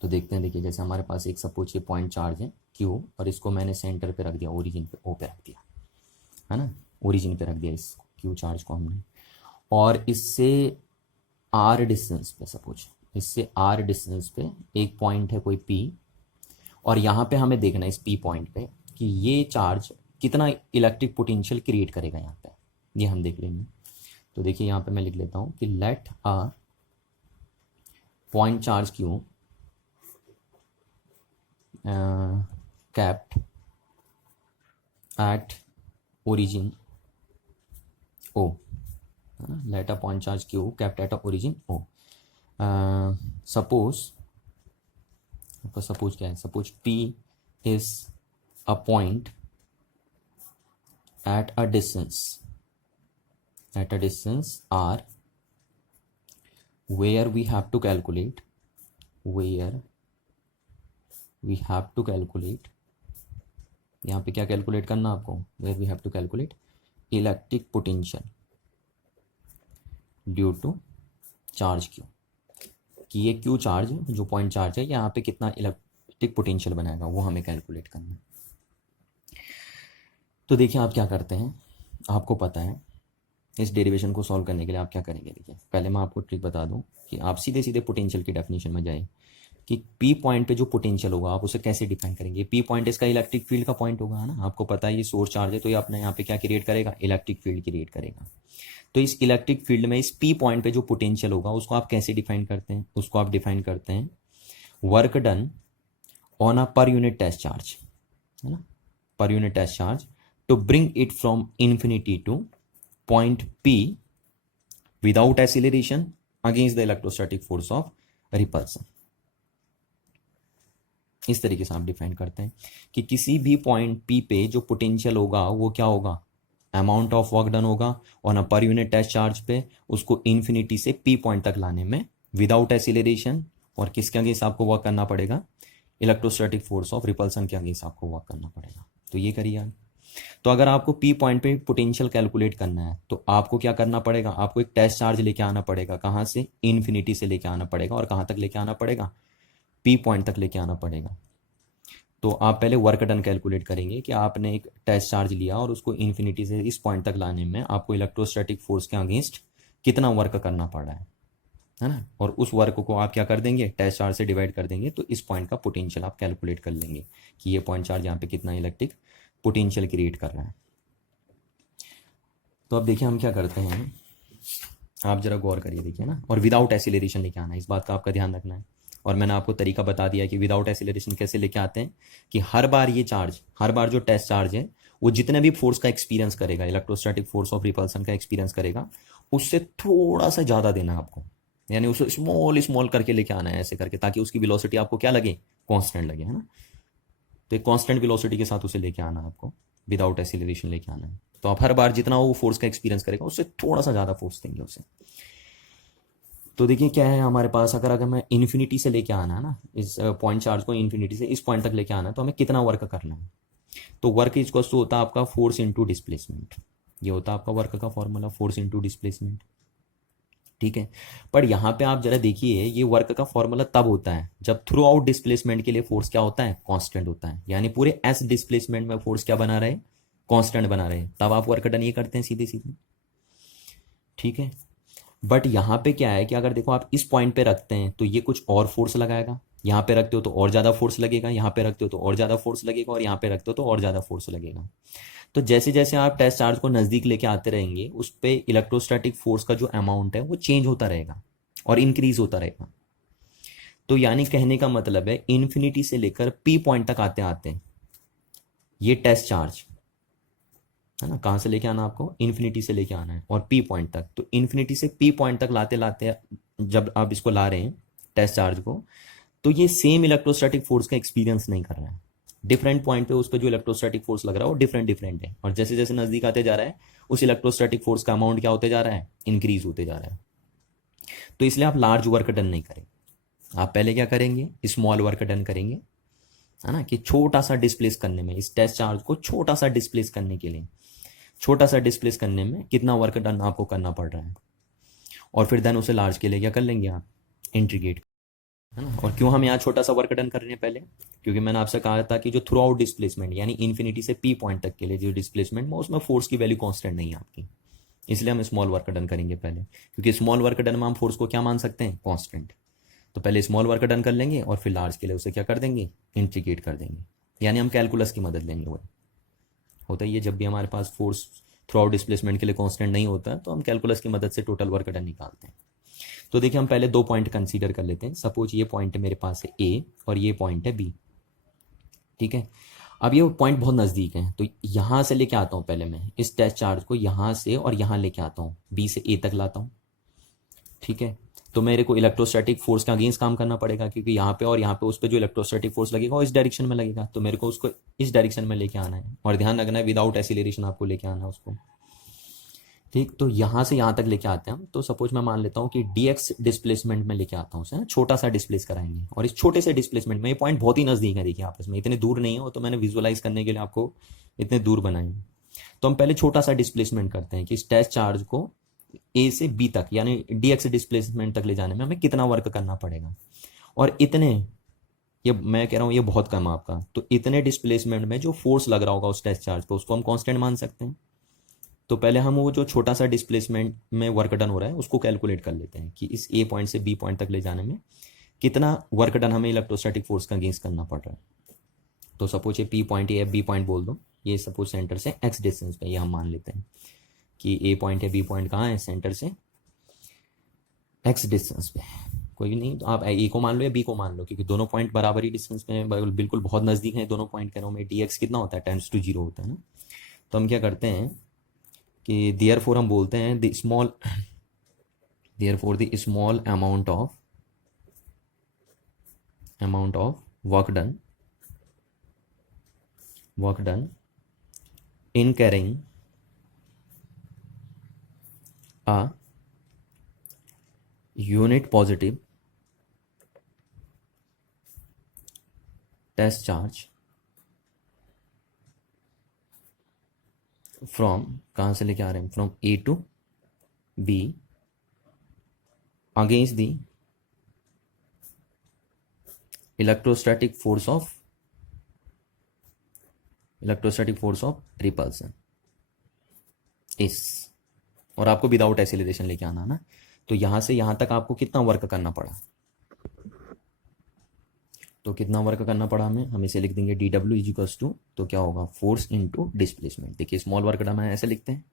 तो देखते हैं, देखिए जैसे हमारे पास एक सपोज ये पॉइंट चार्ज है Q, और इसको मैंने सेंटर पे रख दिया, ओरिजिन पे O पे रख दिया, है ना, ओरिजिन पे रख दिया इस Q चार्ज को हमने, और इससे R डिस्टेंस पे, सपोज इससे R डिस्टेंस पे एक पॉइंट है कोई P, और यहाँ पे हमें देखना है इस P पॉइंट पे कि ये चार्ज कितना इलेक्ट्रिक पोटेंशियल क्रिएट करेगा यहाँ पे, ये हम देख लेंगे। तो देखिए यहाँ पे मैं लिख लेता हूँ कि let a point charge Q kept at origin O, let a point charge Q kept at a origin O. Suppose क्या है, suppose P is a point at a distance R, where we have to calculate यहाँ पे क्या calculate करना आपको, where we have to calculate electric potential due to charge Q, कि ये Q charge जो पॉइंट चार्ज है यहाँ पे कितना इलेक्ट्रिक पोटेंशियल बनाएगा, वो हमें कैलकुलेट करना है। तो देखिए आप क्या करते हैं, आपको पता है इस डेरिवेशन को सॉल्व करने के लिए आप क्या करेंगे। देखिए पहले मैं आपको ट्रिक बता दूं कि आप सीधे सीधे पोटेंशियल की डेफिनेशन में जाए कि P पॉइंट पे जो पोटेंशियल होगा आप उसे कैसे डिफाइन करेंगे। P पॉइंट इसका इलेक्ट्रिक फील्ड का पॉइंट होगा, है ना, आपको पता है ये सोर्स चार्ज है, तो ये अपने यहाँ पे क्या क्रिएट करेगा, इलेक्ट्रिक फील्ड क्रिएट करेगा। तो इस इलेक्ट्रिक फील्ड में इस P पॉइंट पे जो पोटेंशियल होगा उसको आप कैसे डिफाइन करते हैं, उसको आप डिफाइन करते हैं work done on a per unit test charge, है ना, per unit test charge to bring it from infinity to point P without acceleration against the electrostatic force of repulsion. इस तरीके से आप डिफाइन करते हैं कि किसी भी पॉइंट पी पे जो पोटेंशियल होगा वो क्या होगा, अमाउंट ऑफ वर्क डन होगा, और ना पर यूनिट टेस्ट चार्ज पे उसको इन्फिनिटी से पी पॉइंट तक लाने में विदाउट एक्सीलरेशन और किसके अगेंस्ट आपको वर्क करना पड़ेगा, इलेक्ट्रोस्टैटिक फोर्स ऑफ रिपल्सन के अगेंस्ट आपको वर्क करना पड़ेगा। तो ये करिए आप। तो अगर आपको पी पॉइंट पे पोटेंशियल कैलकुलेट करना है तो आपको क्या करना पड़ेगा, आपको एक टेस्ट चार्ज लेके आना पड़ेगा। कहाँ से, इन्फिनिटी से लेके आना पड़ेगा। और कहाँ तक लेके आना पड़ेगा, पी पॉइंट तक लेके आना पड़ेगा। तो आप पहले वर्क डन कैलकुलेट करेंगे कि आपने एक टेस्ट चार्ज लिया और उसको इन्फिनिटी से इस पॉइंट तक लाने में आपको इलेक्ट्रोस्टैटिक फोर्स के अगेंस्ट कितना वर्क करना पड़ा है ना। और उस वर्क को आप क्या कर देंगे, टेस्ट चार्ज से डिवाइड कर देंगे, तो इस पॉइंट का पोटेंशियल आप कैलकुलेट कर लेंगे कि ये पॉइंट चार्ज यहाँ पे कितना इलेक्ट्रिक पोटेंशियल क्रिएट कर रहा है। तो अब देखिए हम क्या करते हैं, आप जरा गौर करिए, देखिए ना। और विदाउट एक्सीलरेशन लेके आना है, इस बात का आपका ध्यान रखना है। और मैंने आपको तरीका बता दिया कि विदाउट एक्सीलरेशन कैसे लेके आते हैं, कि हर बार ये चार्ज, हर बार जो टेस्ट चार्ज है वो जितने भी फोर्स का एक्सपीरियंस करेगा, इलेक्ट्रोस्टैटिक फोर्स ऑफ रिपल्सन का एक्सपीरियंस करेगा, उससे थोड़ा सा ज़्यादा देना आपको, यानी उसे स्मॉल स्मॉल करके लेके आना है ऐसे करके, ताकि उसकी वेलोसिटी आपको क्या लगे, कांस्टेंट लगे, है ना। तो एक कांस्टेंट वेलोसिटी के साथ उसे लेके आना है आपको, विदाउट एक्सीलरेशन लेके आना है। तो आप हर बार जितना वो फोर्स का एक्सपीरियंस करेगा उससे थोड़ा सा ज़्यादा फोर्स देंगे उसे। तो देखिए क्या है हमारे पास, अगर मैं इन्फिनिटी से लेके आना है ना, इस पॉइंट चार्ज को इन्फिनिटी से इस पॉइंट तक लेके आना है, तो हमें कितना वर्क करना है। तो वर्क इक्वल्स टू होता है आपका फोर्स इंटू डिस्प्लेसमेंट। ये होता है आपका वर्क का फॉर्मूला, फोर्स इंटू डिस्प्लेसमेंट, ठीक है। पर यहाँ पे आप जरा देखिए, ये वर्क का फॉर्मूला तब होता है जब थ्रू आउट डिस्प्लेसमेंट के लिए फोर्स क्या होता है, कांस्टेंट होता है। यानी पूरे एस डिस्प्लेसमेंट में फोर्स क्या बना रहे, कांस्टेंट बना रहे, तब आप वर्क डन ये करते हैं सीधे सीधे, ठीक है। बट यहाँ पे क्या है कि अगर देखो आप इस पॉइंट पे रखते हैं तो ये कुछ और फोर्स लगाएगा, यहाँ पे रखते हो तो और ज़्यादा फोर्स लगेगा, यहाँ पे रखते हो तो और ज़्यादा फोर्स लगेगा, और यहाँ पे रखते हो तो और ज़्यादा फोर्स लगेगा। तो जैसे जैसे आप टेस्ट चार्ज को नज़दीक लेके आते रहेंगे, उस पर इलेक्ट्रोस्टैटिक फोर्स का जो अमाउंट है वो चेंज होता रहेगा और इंक्रीज होता रहेगा। तो यानी कहने का मतलब है, इन्फिनिटी से लेकर पी पॉइंट तक आते आते ये टेस्ट चार्ज है ना, कहाँ से लेके आना आपको, इन्फिनिटी से लेके आना है और पी पॉइंट तक। तो इन्फिनिटी से पी पॉइंट तक लाते लाते जब आप इसको ला रहे हैं टेस्ट चार्ज को, तो ये सेम इलेक्ट्रोस्टैटिक फोर्स का एक्सपीरियंस नहीं कर रहा है। डिफरेंट पॉइंट पे उस पर जो इलेक्ट्रोस्टैटिक फोर्स लग रहा है वो डिफरेंट डिफरेंट है, और जैसे जैसे नजदीक आते जा रहा है उस इलेक्ट्रोस्टैटिक फोर्स का अमाउंट क्या होते जा रहा है, इंक्रीज होते जा रहा है। तो इसलिए आप लार्ज वर्क डन नहीं करें, आप पहले क्या करेंगे, स्मॉल वर्क डन करेंगे, है ना। कि छोटा सा डिस्प्लेस करने में, इस टेस्ट चार्ज को छोटा सा डिस्प्लेस करने के लिए, छोटा सा डिस्प्लेस करने में कितना वर्क डन आपको करना पड़ रहा है, और फिर देन उसे लार्ज के लिए क्या कर लेंगे आप, इंटीग्रेट, है ना। और क्यों हम यहाँ छोटा सा वर्क डन कर रहे हैं पहले, क्योंकि मैंने आपसे कहा था कि जो थ्रू आउट डिस्प्लेसमेंट यानी इन्फिनिटी से पी पॉइंट तक के लिए जो डिस्प्लेसमेंट में, उसमें फोर्स की वैल्यू कांस्टेंट नहीं है आपकी, इसलिए हम स्मॉल वर्क डन करेंगे पहले, क्योंकि स्मॉल वर्क डन में हम फोर्स को क्या मान सकते हैं, कांस्टेंट। तो पहले स्मॉल वर्क डन कर लेंगे और फिर लार्ज के लिए उसे क्या कर देंगे, इंटीग्रेट कर देंगे। यानी हम कैलकुलस की मदद लेंगे। वो होता ही है, जब भी हमारे पास फोर्स थ्रू आउट डिस्प्लेसमेंट के लिए कांस्टेंट नहीं होता तो हम कैलकुलस की मदद से टोटल वर्क डन निकालते हैं। तो देखिए हम पहले दो पॉइंट कंसीडर कर लेते हैं। सपोज ये पॉइंट मेरे पास है ए और ये पॉइंट है बी, ठीक है। अब ये पॉइंट बहुत नज़दीक है, तो यहाँ से लेके आता हूँ पहले मैं इस टेस्ट चार्ज को, यहाँ से और यहाँ लेके आता हूँ, बी से ए तक लाता हूँ, ठीक है। तो मेरे को इलेक्ट्रोस्टैटिक फोर्स के अगेंस्ट काम करना पड़ेगा, क्योंकि यहाँ पे और यहाँ पे उस पर जो इलेक्ट्रोस्टैटिक फोर्स लगेगा वो इस डायरेक्शन में लगेगा, तो मेरे को उसको इस डायरेक्शन में लेके आना है, और ध्यान रखना है विदाउट एक्सीलरेशन आपको लेके आना है उसको, ठीक। तो यहाँ से यहाँ तक लेके आते हैं हम। तो सपोज मैं मान लेता हूँ कि dx डिस्प्लेसमेंट में लेके आता हूँ उसे, छोटा सा डिस्प्लेस कराएंगे, और इस छोटे से डिस्प्लेसमेंट में ये पॉइंट बहुत ही नज़दीक है, देखिए आपस में इतने दूर नहीं है वो, तो मैंने विजुअलाइज करने के लिए आपको इतने दूर बनाए। तो हम पहले छोटा सा डिस्प्लेसमेंट करते हैं कि इस टेस्ट चार्ज को ए से बी तक यानी dx डिस्प्लेसमेंट तक ले जाने में हमें कितना वर्क करना पड़ेगा, और इतने, ये मैं कह रहा हूँ ये बहुत कम है आपका, तो इतने डिस्प्लेसमेंट में जो फोर्स लग रहा होगा उस टेस्ट चार्ज पे उसको हम कांस्टेंट मान सकते हैं। तो पहले हम वो जो छोटा सा डिस्प्लेसमेंट में वर्क डन हो रहा है उसको कैलकुलेट कर लेते हैं कि इस ए पॉइंट से बी पॉइंट तक ले जाने में कितना वर्क डन हमें इलेक्ट्रोस्टैटिक फोर्स का अगेंस्ट करना पड़ रहा है। तो सपोज ये P point A B point बोल दो, ये सपोज सेंटर से एक्स डिस्टेंस पे, ये हम मान लेते हैं कि ए पॉइंट है, बी पॉइंट कहाँ है, सेंटर से एक्स डिस्टेंस पे। कोई नहीं, तो आप ए को मान लो या बी को मान लो, क्योंकि दोनों पॉइंट बराबर ही डिस्टेंस में, बिल्कुल बहुत नज़दीक हैं दोनों पॉइंट। कह रहा हूँ मैं, डी एक्स कितना होता है, टेंड्स टू जीरो होता है ना। तो हम क्या करते हैं कि देयरफॉर हम बोलते हैं the small amount of amount of work done in carrying a unit positive test charge from, कहाँ से लेके आ रहे हैं, from A to B against the electrostatic force of repulsion इस, और आपको विदाउट एक्सीलरेशन लेके आना ना। तो यहां से यहां तक आपको कितना वर्क करना पड़ा, तो कितना वर्क करना पड़ा हमें इसे लिख देंगे D W is equals to, तो क्या होगा, फोर्स इनटू डिस्प्लेसमेंट। देखिए स्मॉल वर्क डन है ऐसे लिखते हैं,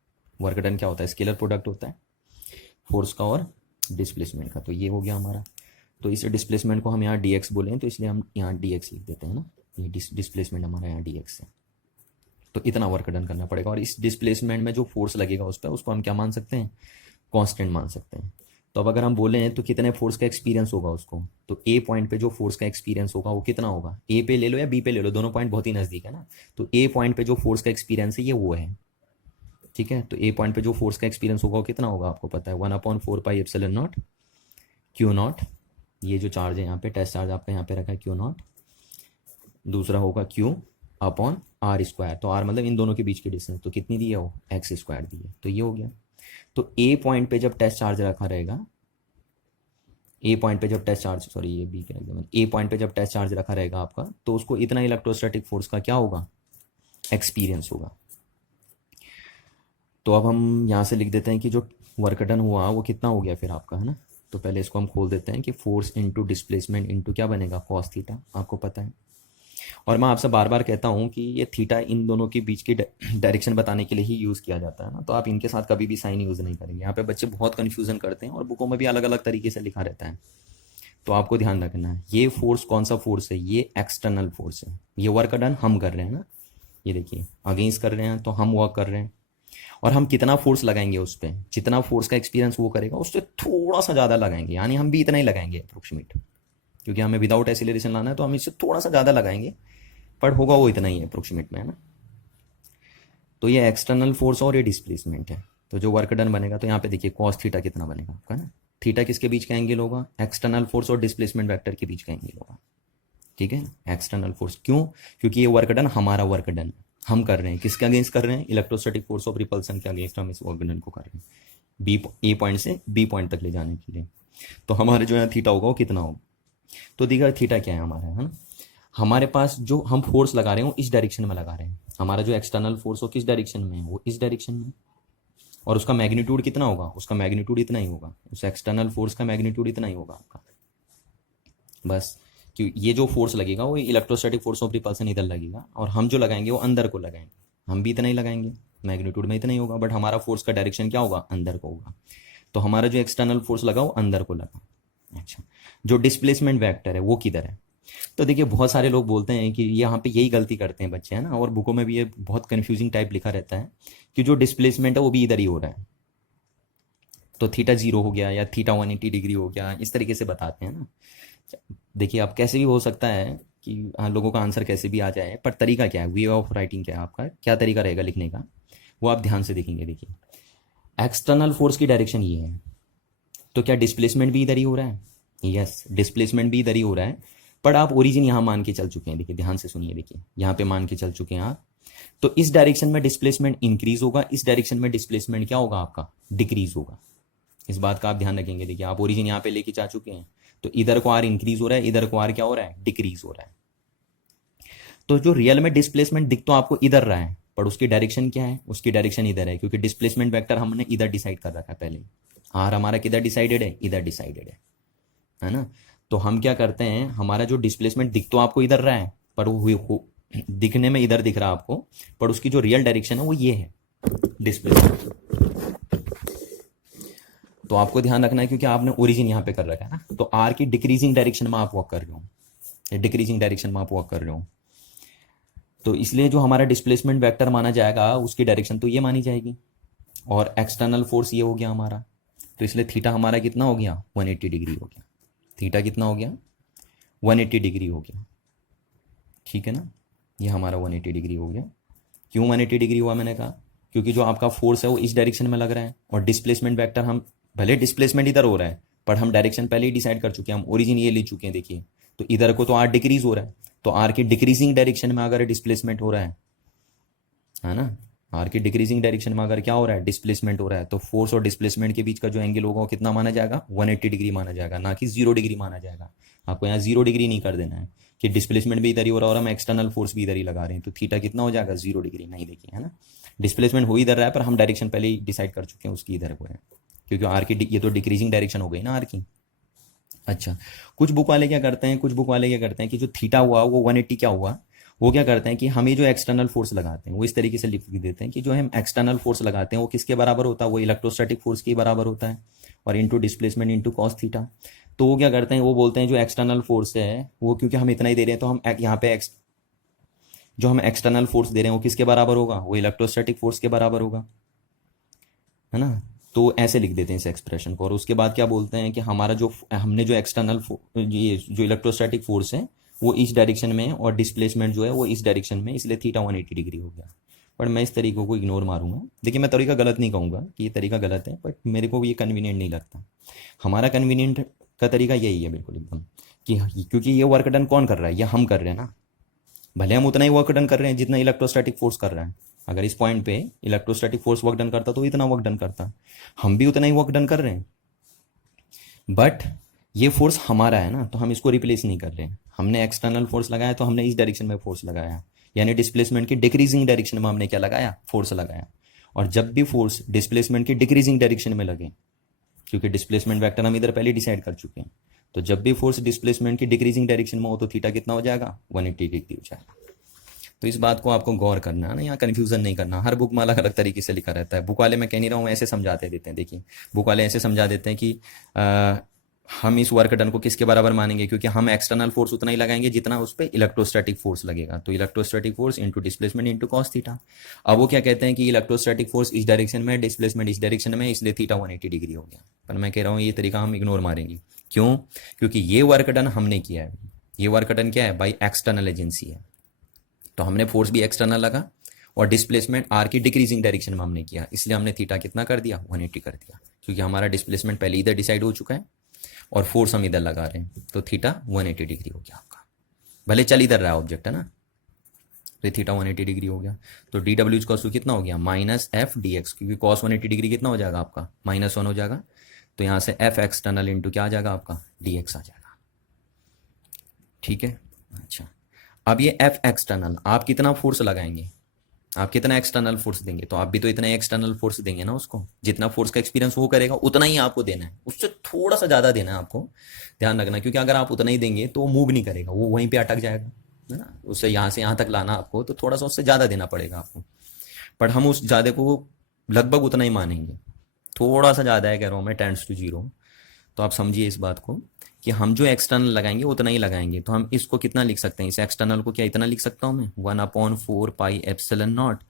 वर्क डन क्या होता है, स्केलर प्रोडक्ट होता है फोर्स का और डिस्प्लेसमेंट का। तो ये हो गया हमारा, तो इस डिस्प्लेसमेंट को हम यहाँ डी एक्स बोले हैं, तो इसलिए हम यहाँ डी एक्स लिख देते हैं ना, ये डिस्प्लेसमेंट हमारा यहाँ डी एक्स है। तो इतना वर्क डन करना पड़ेगा, और इस डिस्प्लेसमेंट में जो फोर्स लगेगा उस पर, उसको हम क्या मान सकते हैं, कांस्टेंट मान सकते हैं। तो अब अगर हम बोले हैं तो कितने फोर्स का एक्सपीरियंस होगा उसको, तो ए पॉइंट पे जो फोर्स का एक्सपीरियंस होगा वो कितना होगा, ए पे ले लो या बी पे ले लो, दोनों पॉइंट बहुत ही नज़दीक है ना। तो ए पॉइंट पे जो फोर्स का एक्सपीरियंस है ये वो है, ठीक है। तो ए पॉइंट पे जो फोर्स का एक्सपीरियंस होगा वो कितना होगा, आपको पता है 1/4πε0 Q0। ये जो चार्ज है यहाँ पे, टेस्ट चार्ज आपका यहाँ पे रखा है Q0, दूसरा होगा Q/r²। तो r मतलब इन दोनों के बीच की डिस्टेंस, तो कितनी दी है वो, x² दी है। तो ये हो गया। तो ए पॉइंट पे जब टेस्ट चार्ज रखा रहेगा, ए पॉइंट पे जब टेस्ट चार्ज, सॉरी ये बी के रख दिया, ए पॉइंट पे जब टेस्ट चार्ज रखा रहेगा आपका, तो उसको इतना इलेक्ट्रोस्टैटिक फोर्स का क्या होगा, एक्सपीरियंस होगा। तो अब हम यहाँ से लिख देते हैं कि जो वर्क डन हुआ वो कितना हो गया फिर आपका, है ना। तो पहले इसको हम खोल देते हैं कि फोर्स इनटू डिस्प्लेसमेंट इनटू क्या बनेगा, कॉस थीटा, आपको पता है। और मैं आपसे बार बार कहता हूँ कि ये थीटा इन दोनों के बीच की डायरेक्शन बताने के लिए ही यूज़ किया जाता है ना, तो आप इनके साथ कभी भी साइन यूज़ नहीं करेंगे। यहाँ पे बच्चे बहुत कन्फ्यूज़न करते हैं और बुकों में भी अलग अलग तरीके से लिखा रहता है, तो आपको ध्यान रखना है। ये फोर्स कौन सा फोर्स है, ये एक्सटर्नल फोर्स है। ये वर्क डन हम कर रहे हैं ना, ये देखिए अगेंस्ट कर रहे हैं, तो हम वर्क कर रहे हैं। और हम कितना फोर्स लगाएंगे उस पर, जितना फोर्स का एक्सपीरियंस वो करेगा उससे थोड़ा सा ज़्यादा लगाएंगे, यानी हम भी इतना ही लगाएंगे अप्रोक्सीमेट, क्योंकि हमें विदाउट एक्सीलरेशन लाना है, तो हम इससे थोड़ा सा ज़्यादा लगाएंगे, पर होगा वो इतना ही है अप्रोक्सीमेट में, है ना। तो ये एक्सटर्नल फोर्स और ये डिस्प्लेसमेंट है। तो जो वर्क डन बनेगा, तो यहाँ पे देखिए कॉस थीटा कितना बनेगा आपका ना, थीटा किसके बीच का एंगल होगा, एक्सटर्नल फोर्स और डिस्प्लेसमेंट वेक्टर के बीच का एंगल होगा, ठीक है। एक्सटर्नल फोर्स क्यों, क्योंकि ये वर्क डन हमारा वर्क डन हम कर रहे हैं, किसके अगेंस्ट कर रहे हैं, इलेक्ट्रोस्टैटिक फोर्स ऑफ रिपल्सन के अगेंस्ट हम इस वर्क डन को कर रहे हैं, बी ए पॉइंट से बी पॉइंट तक ले जाने के लिए। तो हमारे जो है थीटा होगा वो कितना होगा, तो देखिए थीटा क्या है हमारा, है ना। हमारे पास जो हम फोर्स लगा रहे हो इस डायरेक्शन में लगा रहे हैं, हमारा जो एक्सटर्नल फोर्स हो किस डायरेक्शन में है, वो इस डायरेक्शन में, और उसका मैग्नीट्यूड कितना होगा, उसका मैग्नीट्यूड इतना ही होगा, उस एक्सटर्नल फोर्स का मैग्नीट्यूड इतना ही होगा आपका, बस। कि ये जो फोर्स लगेगा वो इलेक्ट्रोस्टैटिक फोर्स ऑफ रिपल्सन इधर लगेगा, और हम जो लगाएंगे वो अंदर को लगाएंगे, हम भी इतना ही लगाएंगे, मैग्नीट्यूड में इतना ही होगा, बट हमारा फोर्स का डायरेक्शन क्या होगा, अंदर को होगा। तो हमारा जो एक्सटर्नल फोर्स लगा वो अंदर को लगा। अच्छा, जो डिस्प्लेसमेंट वेक्टर है वो किधर है, तो देखिए बहुत सारे लोग बोलते हैं कि यहाँ पे यही गलती करते हैं बच्चे, है ना, और बुकों में भी ये बहुत कंफ्यूजिंग टाइप लिखा रहता है कि जो डिस्प्लेसमेंट है वो भी इधर ही हो रहा है, तो थीटा 0 हो गया या थीटा 180 डिग्री हो गया, इस तरीके से बताते हैं ना। देखिए आप कैसे भी हो सकता है कि लोगों का आंसर कैसे भी आ जाए, पर तरीका क्या है, वे ऑफ राइटिंग क्या है आपका, क्या तरीका रहेगा लिखने का, वो आप ध्यान से देखेंगे। देखिए एक्सटर्नल फोर्स की डायरेक्शन ये है, तो क्या डिस्प्लेसमेंट भी इधर ही हो रहा है, यस डिस्प्लेसमेंट भी इधर ही हो रहा है, पर आप ओरिजिन यहाँ मान के चल चुके हैं। देखिए ध्यान से सुनिए, देखिए यहाँ पे मान के चल चुके हैं आप, तो इस डायरेक्शन में डिस्प्लेसमेंट इंक्रीज होगा, इस डायरेक्शन में डिस्प्लेसमेंट क्या होगा आपका, डिक्रीज होगा। इस बात का आप ध्यान रखेंगे। देखिए आप ओरिजिन यहाँ पे लेके जा चुके हैं, तो इधर को आर इंक्रीज हो रहा है, इधर को आर क्या हो रहा है, डिक्रीज हो रहा है। तो जो रियल में डिस्प्लेसमेंट दिख तो आपको इधर रहा है, पर उसकी डायरेक्शन क्या है, उसकी डायरेक्शन इधर है, क्योंकि डिस्प्लेसमेंट वेक्टर हमने इधर डिसाइड कर रखा है पहले। आर हमारा किधर डिसाइडेड है, इधर डिसाइडेड है ना। तो हम क्या करते हैं, हमारा जो डिस्प्लेसमेंट दिख तो आपको इधर रहा है, पर वो दिखने में इधर दिख रहा है आपको, पर उसकी जो रियल डायरेक्शन है वो ये है डिस्प्लेसमेंट। तो आपको ध्यान रखना है, क्योंकि आपने ओरिजिन यहाँ पे कर रखा है ना, तो आर की डिक्रीजिंग डायरेक्शन में आप वॉक कर रहे हो, डिक्रीजिंग डायरेक्शन में आप वॉक कर रहे हो, तो इसलिए जो हमारा डिस्प्लेसमेंट वेक्टर माना जाएगा उसकी डायरेक्शन तो ये मानी जाएगी, और एक्सटर्नल फोर्स ये हो गया हमारा, तो इसलिए थीटा हमारा कितना हो गया, 180 डिग्री हो गया। थीटा कितना हो गया, 180 डिग्री हो गया, ठीक है ना, ये हमारा 180 डिग्री हो गया। क्यों 180 डिग्री हुआ मैंने कहा, क्योंकि जो आपका फोर्स है वो इस डायरेक्शन में लग रहा है, और डिस्प्लेसमेंट वेक्टर हम, भले डिस्प्लेसमेंट इधर हो रहा है पर हम डायरेक्शन पहले ही डिसाइड कर चुके हैं, हम ओरिजिन ये ले चुके हैं, देखिए तो इधर को तो आर डिक्रीज हो रहा है, तो आर की डिक्रीजिंग डायरेक्शन में अगर डिस्प्लेसमेंट हो रहा है ना, आर की डिक्रीजिंग डायरेक्शन में अगर क्या हो रहा है, डिस्प्लेसमेंट हो रहा है, तो फोर्स और डिस्प्लेसमेंट के बीच का जो एंगल होगा वो कितना माना जाएगा, 180 डिग्री माना जाएगा, ना कि 0 डिग्री माना जाएगा। आपको यहाँ 0 डिग्री नहीं कर देना है कि डिस्प्लेसमेंट भी इधर ही हो रहा है और हम एक्सटर्नल फोर्स भी इधर ही लगा रहे हैं, तो थीटा कितना हो जाएगा, 0 डिग्री, नहीं देखिए, है ना, डिस्प्लेसमेंट हो इधर रहा है पर हम डायरेक्शन पहले ही डिसाइड कर चुके हैं उसकी इधर को है, क्योंकि आर की ये तो डिक्रीजिंग डायरेक्शन हो गई ना आर की। अच्छा, कुछ बुक वाले क्या करते हैं, कुछ बुक वाले क्या करते हैं कि जो थीटा हुआ वो 180 क्या हुआ, वो क्या करते हैं कि हमें जो एक्सटर्नल फोर्स लगाते हैं वो इस तरीके से लिख देते हैं कि जो हम एक्सटर्नल फोर्स लगाते हैं वो किसके बराबर होता है, वो इलेक्ट्रोस्टैटिक फोर्स के बराबर होता है, और into displacement into cos theta. तो वो क्या करते हैं, वो बोलते हैं जो एक्सटर्नल फोर्स है वो, क्योंकि हम इतना ही दे रहे हैं तो हम यहाँ पे जो हम एक्सटर्नल फोर्स दे रहे हैं वो किसके बराबर होगा, वो इलेक्ट्रोस्टैटिक फोर्स के बराबर होगा, है ना। तो ऐसे लिख देते हैं इस एक्सप्रेशन को, और उसके बाद क्या बोलते हैं कि हमारा जो हमने जो एक्सटर्नल ये जो इलेक्ट्रोस्टैटिक फोर्स है वो इस डायरेक्शन में है और डिस्प्लेसमेंट जो है वो इस डायरेक्शन में, इसलिए थीटा 180 डिग्री हो गया। बट मैं इस तरीकों को इग्नोर मारूंगा, देखिए मैं तरीका गलत नहीं कहूँगा कि ये तरीका गलत है, बट मेरे को ये कन्वीनियंट नहीं लगता। हमारा कन्वीनियंट का तरीका यही है बिल्कुल एकदम, कि क्योंकि ये वर्क डन कौन कर रहा है, ये हम कर रहे हैं ना, भले हम उतना ही वर्क डन कर रहे हैं जितना इलेक्ट्रोस्टैटिक फोर्स कर रहा है। अगर इस पॉइंट पे इलेक्ट्रोस्टैटिक फोर्स वर्क डन करता तो इतना वर्क डन करता, हम भी उतना ही वर्क डन कर रहे हैं, बट ये फोर्स हमारा है ना, तो हम इसको रिप्लेस नहीं कर रहे हैं। हमने एक्सटर्नल फोर्स लगाया तो हमने इस डायरेक्शन में फोर्स लगाया, यानी डिस्प्लेसमेंट की डिक्रीजिंग डायरेक्शन में हमने क्या लगाया, फोर्स लगाया। और जब भी फोर्स डिस्प्लेसमेंट की डिक्रीजिंग डायरेक्शन में लगे, क्योंकि डिस्प्लेसमेंट वेक्टर हम इधर पहले डिसाइड कर चुके हैं, तो जब भी फोर्स डिस्प्लेसमेंट की डिक्रीजिंग डायरेक्शन में हो तो थीटा कितना हो जाएगा, 180 डिग्री हो जाएगा। तो इस बात को आपको गौर करना है ना, यहाँ कन्फ्यूजन नहीं करना। हर बुक में अलग अलग तरीके से लिखा रहता है, बुक वाले मैं कह नहीं रहा हूँ ऐसे समझाते देते हैं, देखिए बुक वाले ऐसे समझा देते हैं कि हम इस वर्क डन को किसके बराबर मानेंगे, क्योंकि हम एक्सटर्नल फोर्स उतना ही लगाएंगे जितना उस पर इलेक्ट्रोस्टैटिक फोर्स लगेगा, तो electrostatic force into displacement into cos theta. अब वो क्या कहते हैं कि इलेक्ट्रोस्टैटिक फोर्स इस डायरेक्शन में, डिस्प्लेसमेंट इस डायरेक्शन में, इसलिए थीटा 180 डिग्री हो गया। पर मैं कह रहा हूँ ये तरीका हम इग्नोर मारेंगे, क्यों, क्योंकि ये वर्क डन हमने किया है, ये वर्क डन क्या है, बाई एक्सटर्नल एजेंसी है, तो हमने फोर्स भी एक्सटर्नल लगा और डिस्प्लेसमेंट आर की डिक्रीजिंग डायरेक्शन में हमने किया, इसलिए हमने थीटा कितना कर दिया, 180 कर दिया, क्योंकि हमारा डिस्प्लेसमेंट पहले इधर डिसाइड हो चुका है और फोर्स हम इधर लगा रहे हैं, तो थीटा 180 डिग्री हो गया आपका, भले चल इधर रहा ऑब्जेक्ट, है ना, तो थीटा 180 डिग्री हो गया। तो डी डब्ल्यू कॉस कितना हो गया, माइनस एफ डी एक्स, क्योंकि कॉस 180 डिग्री कितना हो जाएगा आपका, -1 हो जाएगा, तो यहाँ से एफ एक्सटर्नल इंटू क्या आ जाएगा आपका, डी एक्स आ जाएगा, ठीक है। अच्छा, अब ये एफ एक्सटर्नल आप कितना फोर्स लगाएंगे, आप कितना एक्सटर्नल फोर्स देंगे, तो आप भी तो इतना ही एक्सटर्नल फोर्स देंगे ना उसको, जितना फोर्स का एक्सपीरियंस वो करेगा उतना ही आपको देना है, उससे थोड़ा सा ज़्यादा देना है आपको, ध्यान रखना, क्योंकि अगर आप उतना ही देंगे तो वो मूव नहीं करेगा, वो वहीं पे अटक जाएगा, है ना, उससे यहाँ से यहाँ तक लाना आपको, तो थोड़ा सा उससे ज़्यादा देना पड़ेगा आपको, बट हम उस ज़्यादा को लगभग उतना ही मानेंगे, थोड़ा सा ज़्यादा है कह रहा हूँ मैं, टेंड्स टू 0। तो आप समझिए इस बात को कि हम जो एक्सटर्नल लगाएंगे उतना ही लगाएंगे, तो हम इसको कितना लिख सकते हैं, इस एक्सटर्नल को क्या इतना लिख सकता हूँ मैं, 1/4 pi epsilon nought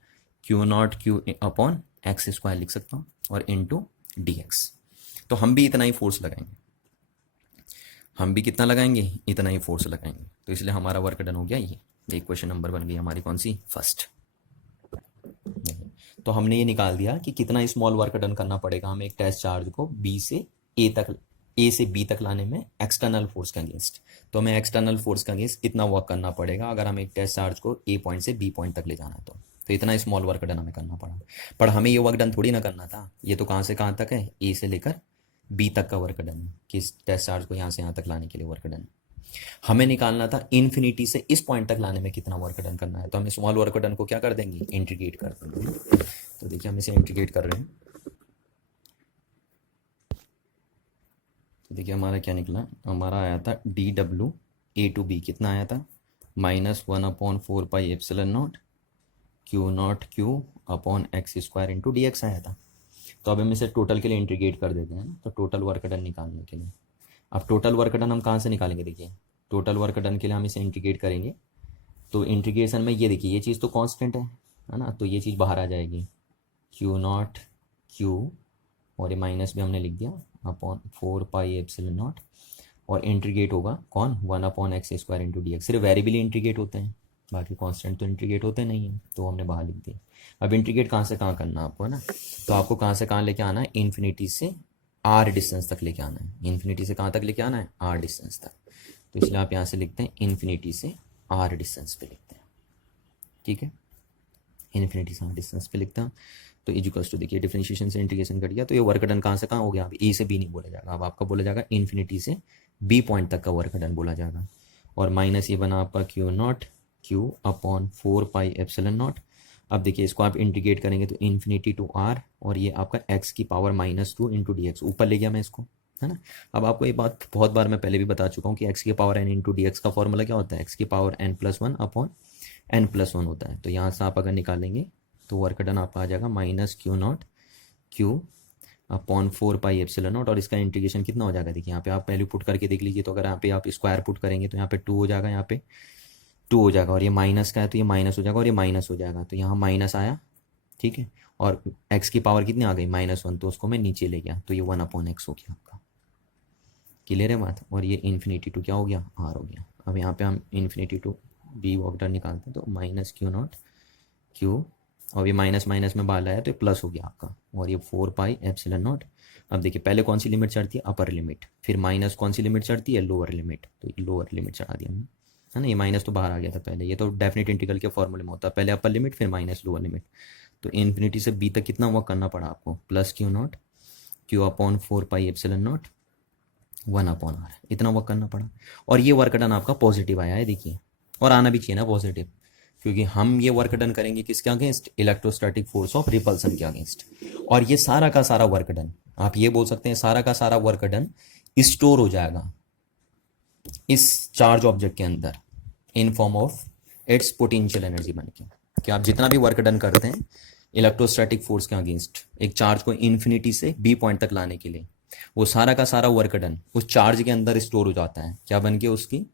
Q upon X square लिख सकता हूँ, और इंटू डी एक्स। तो हम भी इतना ही फोर्स लगाएंगे, हम भी कितना लगाएंगे, इतना ही फोर्स लगाएंगे, तो इसलिए हमारा वर्क डन हो गया ये, एक क्वेश्चन नंबर बन गई हमारी कौन सी, फर्स्ट। तो हमने ये निकाल दिया कि कितना स्मॉल वर्क डन करना पड़ेगा हमें एक टेस्ट चार्ज को बी से ए तक, ए से बी तक लाने में एक्सटर्नल फोर्स के अगेंस्ट, तो हमें एक्सटर्नल फोर्स के अगेंस्ट इतना वर्क करना पड़ेगा अगर हमें एक टेस्ट चार्ज को ए पॉइंट से बी पॉइंट तक ले जाना है, तो इतना स्मॉल वर्क डन हमें करना पड़ा। पर हमें ये वर्क डन थोड़ी ना करना था, ये तो कहाँ से कहाँ तक है, ए से लेकर बी तक का वर्क डन है, कि इस टेस्ट चार्ज को यहाँ से यहाँ तक लाने के लिए वर्क डन हमें निकालना था, इन्फिनिटी से इस पॉइंट तक लाने में कितना वर्क डन करना है, तो हमें स्मॉल वर्क डन को क्या कर देंगे, इंटीग्रेट कर देंगे। तो देखिए हम इसे इंटीग्रेट कर रहे हैं, तो देखिए हमारा क्या निकला, हमारा आया था D W A to B कितना आया था, -1/4 pi epsilon nought Q upon X square into D X आया था। तो अब हम इसे टोटल के लिए इंटीग्रेट कर देते हैं ना, तो टोटल वर्क डन निकालने के लिए, अब टोटल वर्क डन हम कहाँ से निकालेंगे, देखिए टोटल वर्क डन के लिए हम इसे इंटीग्रेट करेंगे, तो इंटीग्रेशन में ये देखिए ये चीज़ तो कांस्टेंट है ना, तो ये चीज़ बाहर आ जाएगी, Q0 और ये माइनस भी हमने लिख दिया अपॉन 4 पाई एप्सिलॉन नॉट, और इंटीग्रेट होगा कौन, 1/x² इंटू डी एक्स। सिर्फ वेरिएबल ही इंटीग्रेट होते हैं, बाकी कांस्टेंट तो इंटीग्रेट होते नहीं हैं, तो हमने बाहर लिख दिया। अब इंटीग्रेट कहाँ से कहाँ करना है आपको, है ना, तो आपको कहाँ से कहाँ लेके आना है, इन्फिनिटी से आर डिस्टेंस तक लेके आना है। इन्फिनिटी से कहाँ तक लेके आना है, आर डिस्टेंस तक। तो इसलिए आप यहाँ से लिखते हैं इन्फिनिटी से आर डिस्टेंस पे लिखते हैं, ठीक है, इन्फिनिटी से आर डिस्टेंस पे लिखता हूँ। तो इक्वल्स टू, देखिए डिफरेंशिएशन से इंटीग्रेशन कर दिया, तो ये वर्क डन कहाँ से कहाँ हो गया, अब ए से बी नहीं बोला जाएगा, अब आपका बोला जाएगा इन्फिनिटी से बी पॉइंट तक का वर्क डन बोला जाएगा। और माइनस ये बना आपका क्यू नॉट क्यू अपॉन 4πε0। अब देखिए इसको आप इंटीग्रेट करेंगे तो इन्फिनिटी टू आर, और ये आपका एक्स की पावर -2 इंटू डी एक्स, ऊपर ले गया मैं इसको, है ना। अब आपको ये बात बहुत बार मैं पहले भी बता चुका हूँ कि एक्स की power n into D x का फॉर्मूला क्या होता है, एक्स की पावर n+1 अपॉन n+1 होता है। तो यहाँ से आप अगर निकालेंगे तो वर्क डन आपका आ जाएगा -Q0 Q अपॉन 4πε0, और इसका इंटीग्रेशन कितना हो जाएगा, देखिए यहाँ पे आप वैल्यू पुट करके देख लीजिए। तो अगर यहाँ पे आप स्क्वायर पुट करेंगे तो यहाँ पे 2 हो जाएगा, यहाँ पे 2 हो जाएगा, और ये माइनस का है तो ये माइनस हो जाएगा, और ये माइनस हो जाएगा, तो यहाँ माइनस आया, ठीक है। और एक्स की पावर कितनी आ गई, -1, तो उसको मैं नीचे ले गया, तो ये 1/x हो गया आपका, क्लियर है बात। और ये इन्फिनिटी टू क्या हो गया, आर हो गया। अब यहाँ पे हम infinity to B work done निकालते हैं, तो -Q0 Q, और ये माइनस माइनस में बाहर आया तो ये प्लस हो गया आपका, और ये 4πε0। अब देखिए पहले कौन सी लिमिट चढ़ती है, अपर लिमिट, फिर माइनस कौन सी लिमिट चढ़ती है, लोअर लिमिट, तो ये लोअर लिमिट चढ़ा दिया हमने, है ना। ये माइनस तो बाहर आ गया था पहले, ये तो डेफिनेट इंटीग्रल के फॉर्मूले में होता है, पहले अपर लिमिट फिर माइनस लोअर लिमिट। तो इन्फिनिटी से बी तक कितना वर्क करना पड़ा आपको, +Q0 Q अपॉन 4πε0 1/r, इतना वर्क करना पड़ा। और ये वर्क डन आपका पॉजिटिव आया है, देखिए, और आना भी चाहिए ना पॉजिटिव, क्योंकि हम ये वर्क डन करेंगे किसके against, electrostatic force of repulsion के अगेंस्ट। और ये सारा का सारा वर्क डन, आप ये बोल सकते हैं सारा का सारा वर्क डन स्टोर हो जाएगा इस चार्ज ऑब्जेक्ट के अंदर in form of its potential energy बन के। कि आप जितना भी वर्क डन करते हैं इलेक्ट्रोस्टैटिक फोर्स के अगेंस्ट एक चार्ज को इन्फिनिटी से बी पॉइंट तक लाने के लिए, वो सारा का सारा वर्क डन उस चार्ज के अंदर स्टोर हो जाता है, क्या बन के, उसकी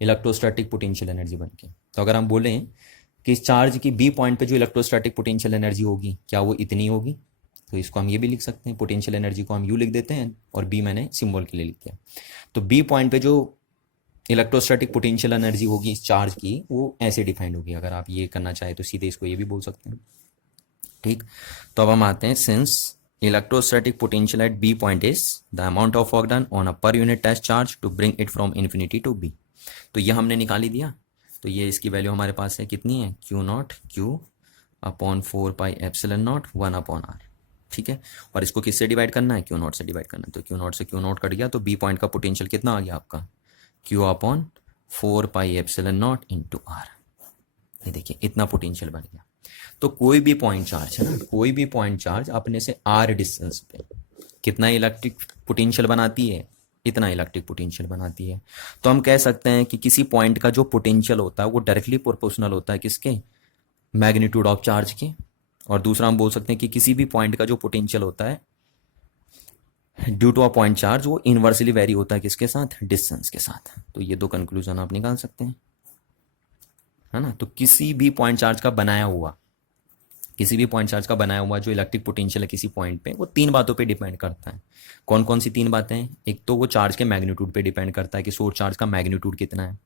इलेक्ट्रोस्टैटिक पोटेंशियल एनर्जी बन के। तो अगर हम बोलें कि इस चार्ज की बी पॉइंट पे जो इलेक्ट्रोस्टैटिक पोटेंशियल एनर्जी होगी क्या वो इतनी होगी, तो इसको हम ये भी लिख सकते हैं, पोटेंशियल एनर्जी को हम यू लिख देते हैं और बी मैंने सिंबल के लिए लिख दिया। तो बी पॉइंट पे जो इलेक्ट्रोस्टैटिक पोटेंशियल एनर्जी होगी इस चार्ज की, वो ऐसे डिफाइंड होगी। अगर आप ये करना चाहें तो सीधे इसको ये भी बोल सकते हैं, ठीक। तो अब हम आते हैं, since electrostatic potential at B point is the amount of work done on a per unit test charge to bring it from infinity to B. तो ये हमने निकाल ही दिया, तो ये इसकी वैल्यू हमारे पास है, कितनी है, Q0 Q अपॉन 4πε0 1/r, ठीक है। और इसको किससे डिवाइड करना है, Q0 से डिवाइड करना है, तो Q0 से Q0 कट गया, तो बी पॉइंट का पोटेंशियल कितना आ गया आपका, Q अपॉन 4πε0 इंटू आर। ये देखिए इतना पोटेंशियल बन गया। तो कोई भी पॉइंट चार्ज है ना, कोई भी पॉइंट चार्ज अपने से आर डिस्टेंस पे कितना इलेक्ट्रिक पोटेंशियल बनाती है, इतना इलेक्ट्रिक पोटेंशियल बनाती है। तो हम कह सकते हैं कि किसी पॉइंट का जो पोटेंशियल होता है वो डायरेक्टली प्रोपोर्शनल होता है किसके, मैग्नीट्यूड ऑफ चार्ज के। और दूसरा हम बोल सकते हैं कि किसी भी पॉइंट का जो पोटेंशियल होता है due to a point charge वो इनवर्सली वेरी होता है किसके साथ, डिस्टेंस के साथ। तो ये दो कंक्लूजन आप निकाल सकते हैं, है ना। तो किसी भी पॉइंट चार्ज का बनाया हुआ, किसी भी पॉइंट चार्ज का बनाया हुआ जो इलेक्ट्रिक पोटेंशियल है किसी पॉइंट पे, वो तीन बातों पे डिपेंड करता है। कौन कौन सी तीन बातें, एक तो वो चार्ज के मैग्नीट्यूड पे डिपेंड करता है कि सोर्स चार्ज का मैग्नीट्यूड कितना है।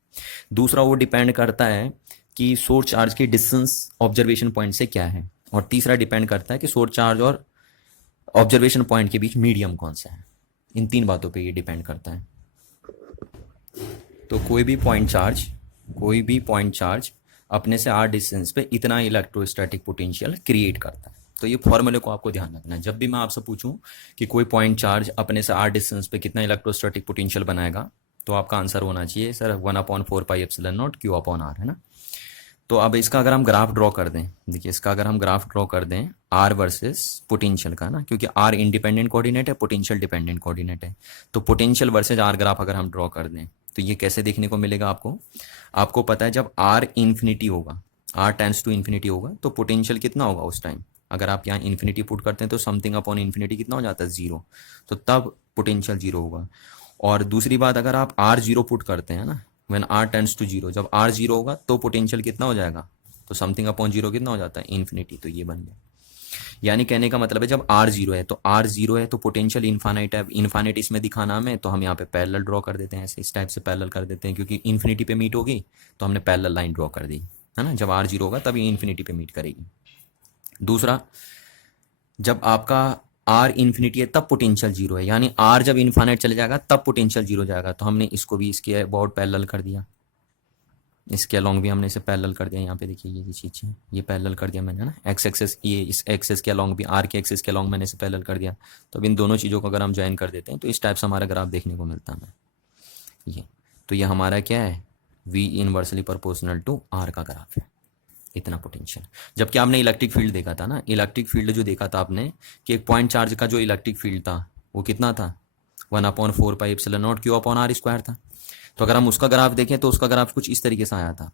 दूसरा वो डिपेंड करता है कि सोर्स चार्ज की डिस्टेंस ऑब्जर्वेशन पॉइंट से क्या है। और तीसरा डिपेंड करता है कि सोर्स चार्ज और ऑब्जर्वेशन पॉइंट के बीच मीडियम कौन सा है। इन तीन बातों पे ये डिपेंड करता है। तो कोई भी पॉइंट चार्ज अपने से आर डिस्टेंस पे इतना इलेक्ट्रोस्टैटिक पोटेंशियल क्रिएट करता है। तो ये फॉर्मूले को आपको ध्यान रखना है। जब भी मैं आपसे पूछूं कि कोई पॉइंट चार्ज अपने से आर डिस्टेंस पे कितना इलेक्ट्रोस्टैटिक पोटेंशियल बनाएगा, तो आपका आंसर होना चाहिए सर 1/4πε0 Q अपॉन आर, है ना। तो अब इसका अगर हम ग्राफ ड्रॉ कर दें, देखिए इसका अगर हम ग्राफ ड्रॉ कर दें आर वर्सेस पोटेंशियल का ना, क्योंकि आर इंडिपेंडेंट कोऑर्डिनेट है, पोटेंशियल डिपेंडेंट कोऑर्डिनेट है। तो पोटेंशियल वर्सेस आर ग्राफ अगर हम ड्रॉ कर दें तो ये कैसे देखने को मिलेगा आपको पता है जब आर इन्फिनिटी होगा, आर टेंड्स टू इन्फिनिटी होगा, तो पोटेंशियल कितना होगा उस टाइम। अगर आप यहाँ इन्फिनिटी पुट करते हैं तो समथिंग अपॉन इन्फिनिटी कितना हो जाता है, 0। तो तब पोटेंशियल 0 होगा। और दूसरी बात, अगर आप आर 0 पुट करते हैं ना, व्हेन आर टेंड्स टू 0, जब आर 0 होगा तो पोटेंशियल कितना हो जाएगा, तो समथिंग अपॉन 0 कितना हो जाता है, इन्फिनिटी। तो ये बन गया। यानी कहने का मतलब है जब आर जीरो है तो आर जीरो है तो पोटेंशियल इन्फानाइट है, इन्फानाइट इसमें दिखाना हमें, तो हम यहाँ पे पैरेलल ड्रॉ कर देते हैं, ऐसे इस टाइप से पैरेलल कर देते हैं, क्योंकि इन्फिनिटी पे मीट होगी तो हमने पैरेलल लाइन ड्रॉ कर दी, है ना। जब आर जीरो होगा तभी इन्फिनिटी पे मीट करेगी। दूसरा, जब आपका आर इन्फिनिटी है तब पोटेंशियल जीरो है, यानी आर जब इन्फानाइट चले जाएगा तब पोटेंशियल जीरो जाएगा, तो हमने इसको भी इसके अबाउट पैरेलल कर दिया, इसके अलोंग भी हमने इसे पैरेलल कर दिया। यहाँ पे देखिए ये चीज़ है, ये पैरेलल कर दिया मैंने, है ना। एक्स एक्सेस, ये इस एक्सेस के अलोंग भी, आर के एक्सेस के अलोंग मैंने इसे पैरेलल कर दिया। तो अब इन दोनों चीज़ों को अगर हम ज्वाइन कर देते हैं तो इस टाइप से हमारा ग्राफ देखने को मिलता है हमें ये। तो ये हमारा क्या है, V inversely proportional to R का ग्राफ है, इतना पोटेंशियल। जबकि आपने इलेक्ट्रिक फील्ड देखा था ना, इलेक्ट्रिक फील्ड जो देखा था आपने कि एक पॉइंट चार्ज का जो इलेक्ट्रिक फील्ड था वो कितना था, 1/4πε0 Q/r² था। तो अगर हम उसका ग्राफ देखें तो उसका ग्राफ कुछ इस तरीके से आया था,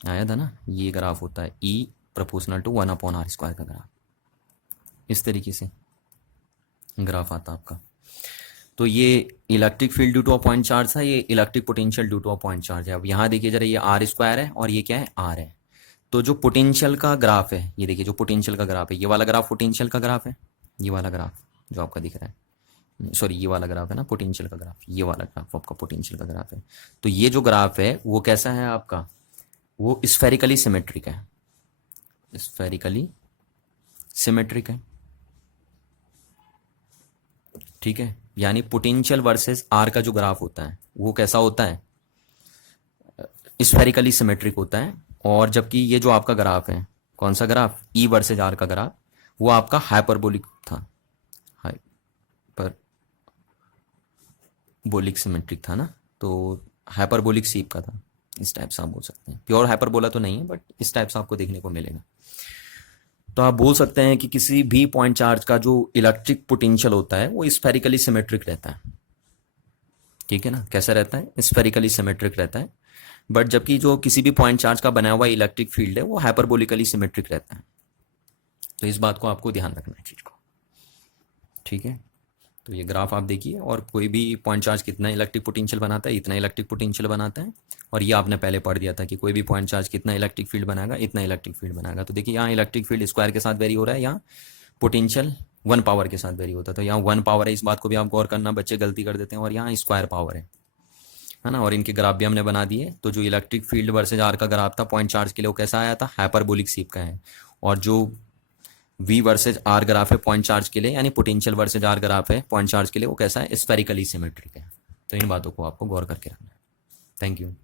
आया था ना, ये ग्राफ होता है E प्रोपोर्शनल टू 1/r² का ग्राफ, इस तरीके से ग्राफ आता आपका। तो ये electric field due to a point charge था, ये electric potential due to a point charge है। अब यहाँ देखिए जरा, ये r² है और ये क्या है, r है। तो जो पोटेंशियल का ग्राफ है, ये देखिए जो पोटेंशियल का ग्राफ है, ये वाला ग्राफ पोटेंशियल का ग्राफ है, ये वाला ग्राफ जो आपका दिख रहा है, सॉरी ये वाला ग्राफ है ना पोटेंशियल का ग्राफ, ये वाला ग्राफ आपका पोटेंशियल का ग्राफ है। तो ये जो ग्राफ है वो कैसा है आपका, वो स्फेरिकली सिमेट्रिक है, स्फेरिकली सिमेट्रिक है, ठीक है। यानी पोटेंशियल वर्सेस आर का जो ग्राफ होता है वो कैसा होता है, स्फेरिकली सिमेट्रिक होता है। और जबकि ये जो आपका ग्राफ है, कौन सा ग्राफ, ई वर्सेज आर का ग्राफ, वो आपका हाइपरबोलिक था, हाइपरबोलिक सिमेट्रिक था ना, तो हाइपरबोलिक शेप का था, इस टाइप से आप बोल सकते हैं। प्योर हाइपरबोला तो नहीं है बट इस टाइप से आपको देखने को मिलेगा। तो आप बोल सकते हैं कि किसी भी पॉइंट चार्ज का जो इलेक्ट्रिक पोटेंशियल होता है वो स्फेरिकली सिमेट्रिक रहता है, ठीक है ना। कैसा रहता है, स्फेरिकली सिमेट्रिक रहता है। बट जबकि जो किसी भी पॉइंट चार्ज का बना हुआ इलेक्ट्रिक फील्ड है वो हाइपरबोलिकली सिमेट्रिक रहता है। तो इस बात को आपको ध्यान रखना है चीज को, ठीक है। तो ये ग्राफ आप देखिए, और कोई भी पॉइंट चार्ज कितना इलेक्ट्रिक पोटेंशियल बनाता है, इतना इलेक्ट्रिक पोटेंशियल बनाता है। और ये आपने पहले पढ़ दिया था कि कोई भी पॉइंट चार्ज कितना इलेक्ट्रिक फील्ड बनाएगा, इतना इलेक्ट्रिक फील्ड बनाएगा। तो देखिए यहाँ इलेक्ट्रिक फील्ड स्क्वायर के साथ वेरी हो रहा है, यहाँ पोटेंशियल 1 पावर के साथ वेरी होता है। तो यहाँ 1 पावर है, इस बात को भी आप गौर करना, बच्चे गलती कर देते हैं। और यहाँ स्क्वायर पावर है ना। और इनके ग्राफ भी हमने बना दिए। तो जो इलेक्ट्रिक फील्ड वर्सेज आर का ग्राफ था पॉइंट चार्ज के लिए, वो कैसा आया था, हाइपरबोलिक शेप का है। और जो V वर्सेज आर ग्राफ है पॉइंट चार्ज के लिए, यानी पोटेंशियल वर्सेज आर ग्राफ है पॉइंट चार्ज के लिए, वो कैसा है, स्फेरिकली सिमेट्रिक है। तो इन बातों को आपको गौर करके रखना है। Thank you.